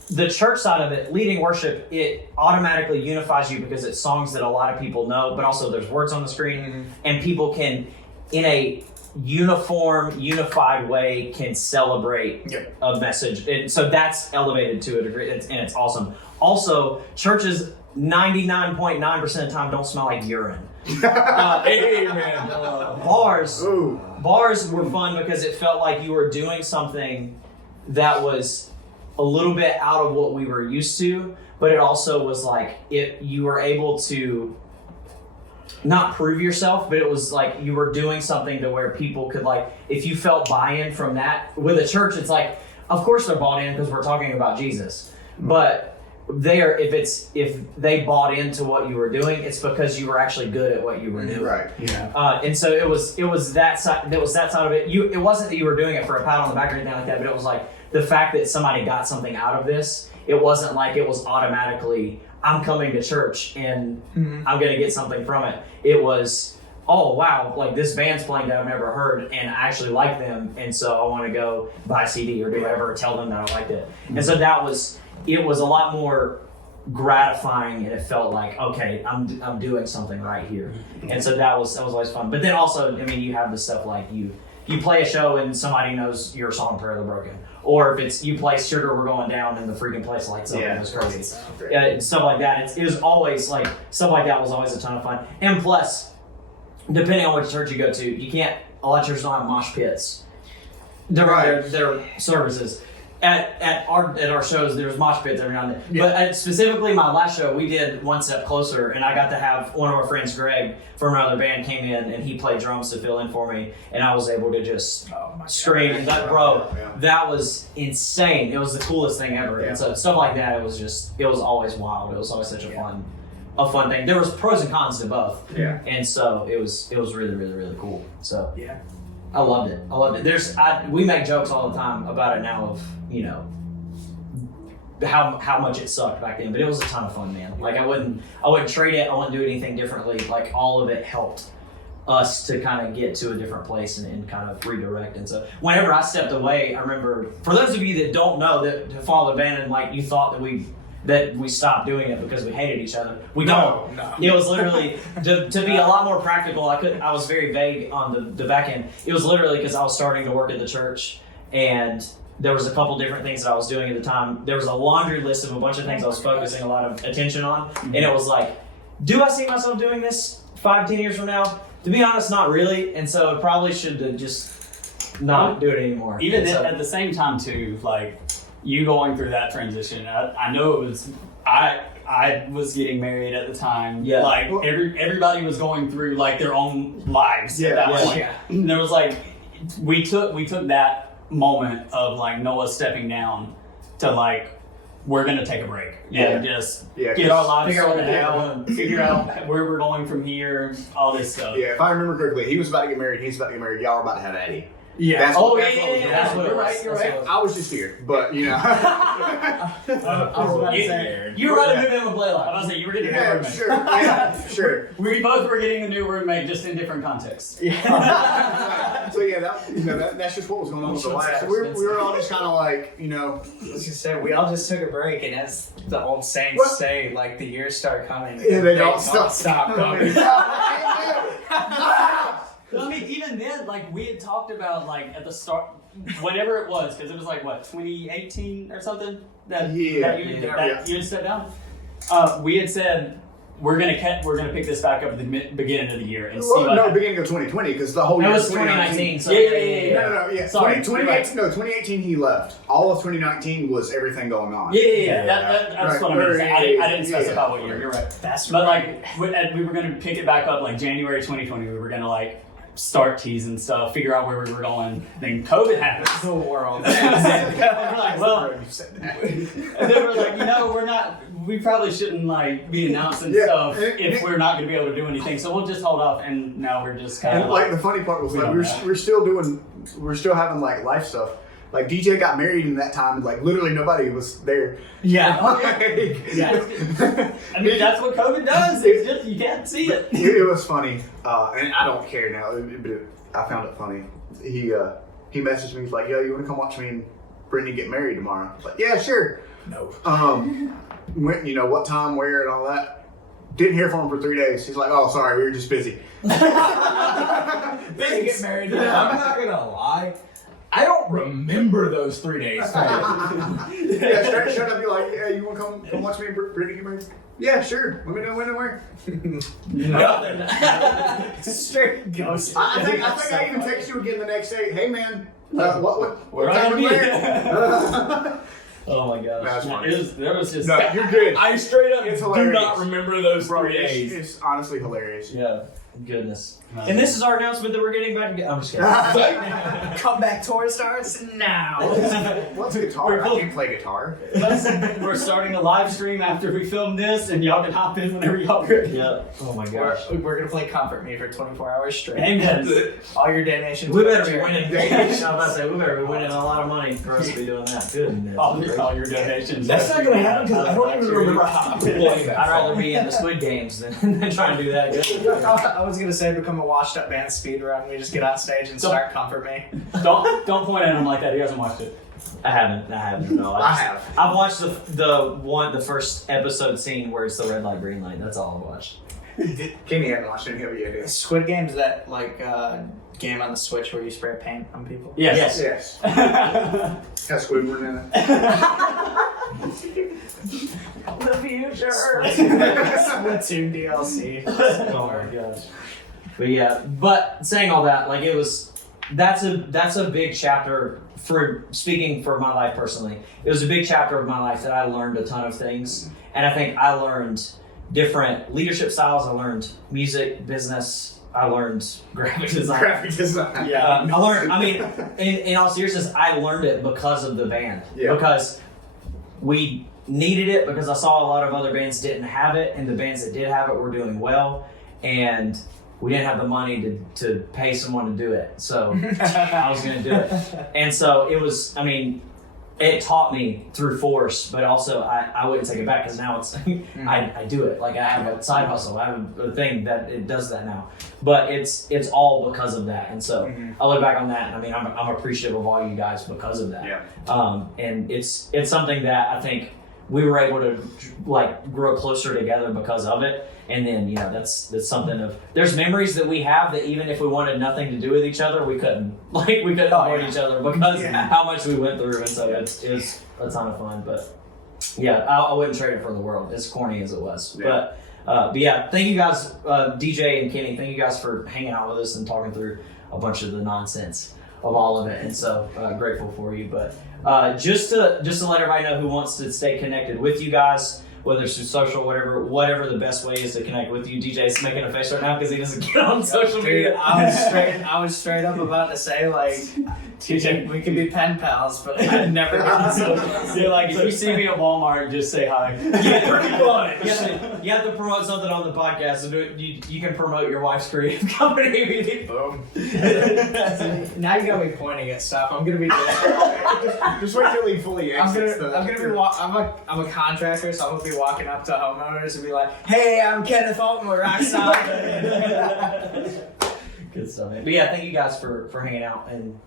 the church side of it, leading worship, it automatically unifies you because it's songs that a lot of people know, but also there's words on the screen, and people can, in a unified way, can celebrate a message. And so that's elevated to a degree, and it's awesome. Also, churches 99.9% of the time don't smell like urine. Amen. Bars were fun because it felt like you were doing something that was a little bit out of what we were used to, but it also was like you were able to not prove yourself, but it was like you were doing something to where people could, like, if you felt buy-in from that. With a church, it's like, of course they're bought in because we're talking about Jesus, but if they bought into what you were doing, it's because you were actually good at what you were doing. Right. Yeah. And so it was that side. That was that side of it. It wasn't that you were doing it for a pat on the back or anything like that, but it was like the fact that somebody got something out of this. It wasn't like it was automatically, I'm coming to church and I'm going to get something from it. It was, oh wow, like this band's playing that I've never heard and I actually like them, and so I want to go buy a CD or do whatever, or tell them that I liked it. And so it was a lot more gratifying, and it felt like, okay, I'm doing something right here. And so that was always fun. But then also, I mean, you have the stuff like you play a show and somebody knows your song Prayer of the Broken, or if it's you play Sugar We're Going Down and the freaking place lights up and it's crazy. Stuff like that. It was always like stuff like that was always a ton of fun. And plus, depending on which church you go to, you can't. A lot of churches don't have mosh pits during their services. At our shows, there's mosh pits every now and then. But specifically, my last show, we did One Step Closer, and I got to have one of our friends, Greg, from another band, came in, and he played drums to fill in for me, and I was able to just scream. And that was insane. It was the coolest thing ever. And so stuff like that, it was always wild. It was always such a fun thing. There was pros and cons to both. Yeah. And so it was really, really, really cool. So yeah. I loved it. We make jokes all the time about it now of, you know, how much it sucked back then, but it was a ton of fun, man. Like I wouldn't trade it. I wouldn't do anything differently. Like all of it helped us to kind of get to a different place and kind of redirect. And so whenever I stepped away, I remember, for those of you that don't know, that to follow the band and like you thought that we stopped doing it because we hated each other. We don't. No. It was literally, to be a lot more practical, I was very vague on the back end. It was literally because I was starting to work at the church, and there was a couple different things that I was doing at the time. There was a laundry list of a bunch of things I was focusing a lot of attention on, and it was like, do I see myself doing this 5-10 years from now? To be honest, not really, and so I probably should just not do it anymore. Even at the same time too, like, you going through that transition, I know it was, I was getting married at the time. Yeah. Like everybody was going through like their own lives at that point. Yeah. And there was like, we took that moment of like Noah stepping down to like, we're going to take a break and just get our lives sorted out and figure out where we're going from here, all this stuff. Yeah, if I remember correctly, he was about to get married, he's about to get married, y'all were about to have Eddie. Yeah. That's what was going That's on. what it was. You're right. I was just here, but you know. I was about to say, you were about to move in with Blaylock. I was saying you were getting a new roommate. Sure. Yeah, sure. We both were getting a new roommate, just in different contexts. Yeah. So yeah, that's just what was going on with the last. So we were all just kind of like, you know. As you said, we all just took a break, and as the old saints say, like the years start coming, yeah, they don't stop coming. I mean, even then, like, we had talked about, like, at the start, whatever it was, because it was like, what, 2018 or something? That you had stepped down? We had said, we're gonna pick this back up at the beginning of the year and see what happens. Beginning of 2020, because the whole year was 2019. So No. Sorry, 2018 he left. All of 2019 was everything going on. That's what I mean. I didn't specify what year. You're right. That's But right. like, we were gonna pick it back up like January 2020. We were gonna like start teasing stuff, figure out where we were going. Then COVID happened. The world. We're like, well, and then we're like, we probably shouldn't like be announcing stuff if we're not gonna be able to do anything. So we'll just hold off. And now we're just kind of And like the funny part was like we're still having like life stuff. Like DJ got married in that time, and like literally nobody was there. Yeah. yeah. I mean, that's what COVID does. It's just you can't see it. It was funny, and I don't care now. But I found it funny. He messaged me. He's like, "Yo, you want to come watch me and Brittany get married tomorrow?" I was like, "Yeah, sure." No. Went, what time, where, and all that. Didn't hear from him for 3 days. He's like, "Oh, sorry, we were just busy." They get married. I'm not gonna lie. I don't remember those 3 days. Yeah, straight shut up. Be like, "Yeah, you want to come watch me and Brittany get married?" Yeah, sure. Let me know when and where. Straight ghost. I think I even text you again the next day. Hey, man, what We're time gonna be. and where? Oh my gosh. That's funny. There was just. No, you're good. I straight up It's do hilarious. not remember those Bro, 3 days. it's honestly hilarious. Yeah. Goodness. And this is our announcement that we're getting back together. I'm just kidding. Comeback tour starts now. What's a guitar? I can play guitar. We're starting a live stream after we film this, and y'all can hop in whenever y'all ready. Yeah. Oh my gosh. We're gonna play Comfort Me for 24 hours straight. Amen. All your donations. We go better to be charity. winning. I was about to say, we better be winning a lot of money for us to be doing that. Goodness. All your donations. That's not gonna happen because I don't even remember how to play that. I'd rather be in the Squid Games than try and do that. Good. I was gonna say become a washed up band speed run. We just get on stage and start Comfort Me. Don't point at him like that. He hasn't watched it. I haven't. No, I have. I've watched the first episode scene where it's the red light, green light. That's all I've watched. Kenny hadn't watched any of it yet. Squid Game's that like game on the Switch where you spray paint on people. Yes. Yes. Has Squidward in it. The future. Splatoon DLC. Oh my gosh. But yeah, saying all that, like that's a big chapter speaking for my life personally. It was a big chapter of my life that I learned a ton of things, and I think I learned different leadership styles. I learned music, business. I learned graphic design. Yeah. I learned. I mean, in all seriousness, I learned it because of the band. Yeah. Because we needed it, because I saw a lot of other bands didn't have it, and the bands that did have it were doing well, and we didn't have the money to pay someone to do it. So I was going to do it. And so it was, I mean, it taught me through force, but also I wouldn't take it back because now it's, I do it. Like I have a side hustle. I have a thing that it does that now. But it's all because of that. And so I look back on that, and I mean, I'm appreciative of all you guys because of that. Yeah. And it's something that I think we were able to like grow closer together because of it. And then, that's something of, there's memories that we have that even if we wanted nothing to do with each other, we couldn't avoid each other because how much we went through. And so it's a ton of fun, but yeah, I wouldn't trade it for the world, as corny as it was. Yeah. But yeah, thank you guys, DJ and Kenny, thank you guys for hanging out with us and talking through a bunch of the nonsense of all of it. And so grateful for you. But just to let everybody know who wants to stay connected with you guys, whether it's through social, whatever the best way is to connect with you. DJ's making a face right now because he doesn't get on social media. I was straight up about to say like, TJ, we can be pen pals, but I'd never get on social. So like, if you see me at Walmart, just say hi. You have to promote something on the podcast, so you can promote your wife's creative company. Boom. Now you got me pointing at stuff. I'm gonna be. Just wait till he fully exits. I'm a contractor, so I'm gonna be walking up to homeowners and be like, "Hey, I'm Kenneth Holton with Rockstar." Good stuff, man. But yeah, thank you guys for hanging out and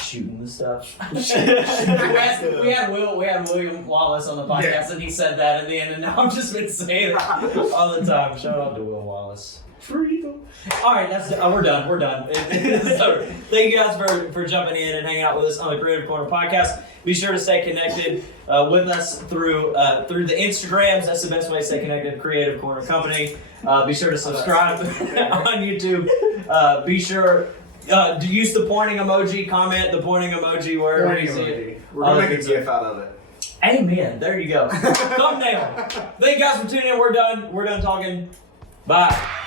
shooting the stuff. we had William Wallace on the podcast, and he said that at the end, and now I've just been saying it all the time. Shout out to Will Wallace. Freedom. All right, that's we're done. We're done. So, thank you guys for jumping in and hanging out with us on the Creative Corner podcast. Be sure to stay connected with us through the Instagrams. That's the best way to stay connected. Creative Corner Company. Be sure to subscribe on YouTube. Be sure to use the pointing emoji. Comment the pointing emoji wherever you see it. We're gonna make a GIF out of it. Amen. There you go. Thumbnail. Thank you guys for tuning in. We're done. We're done talking. Bye.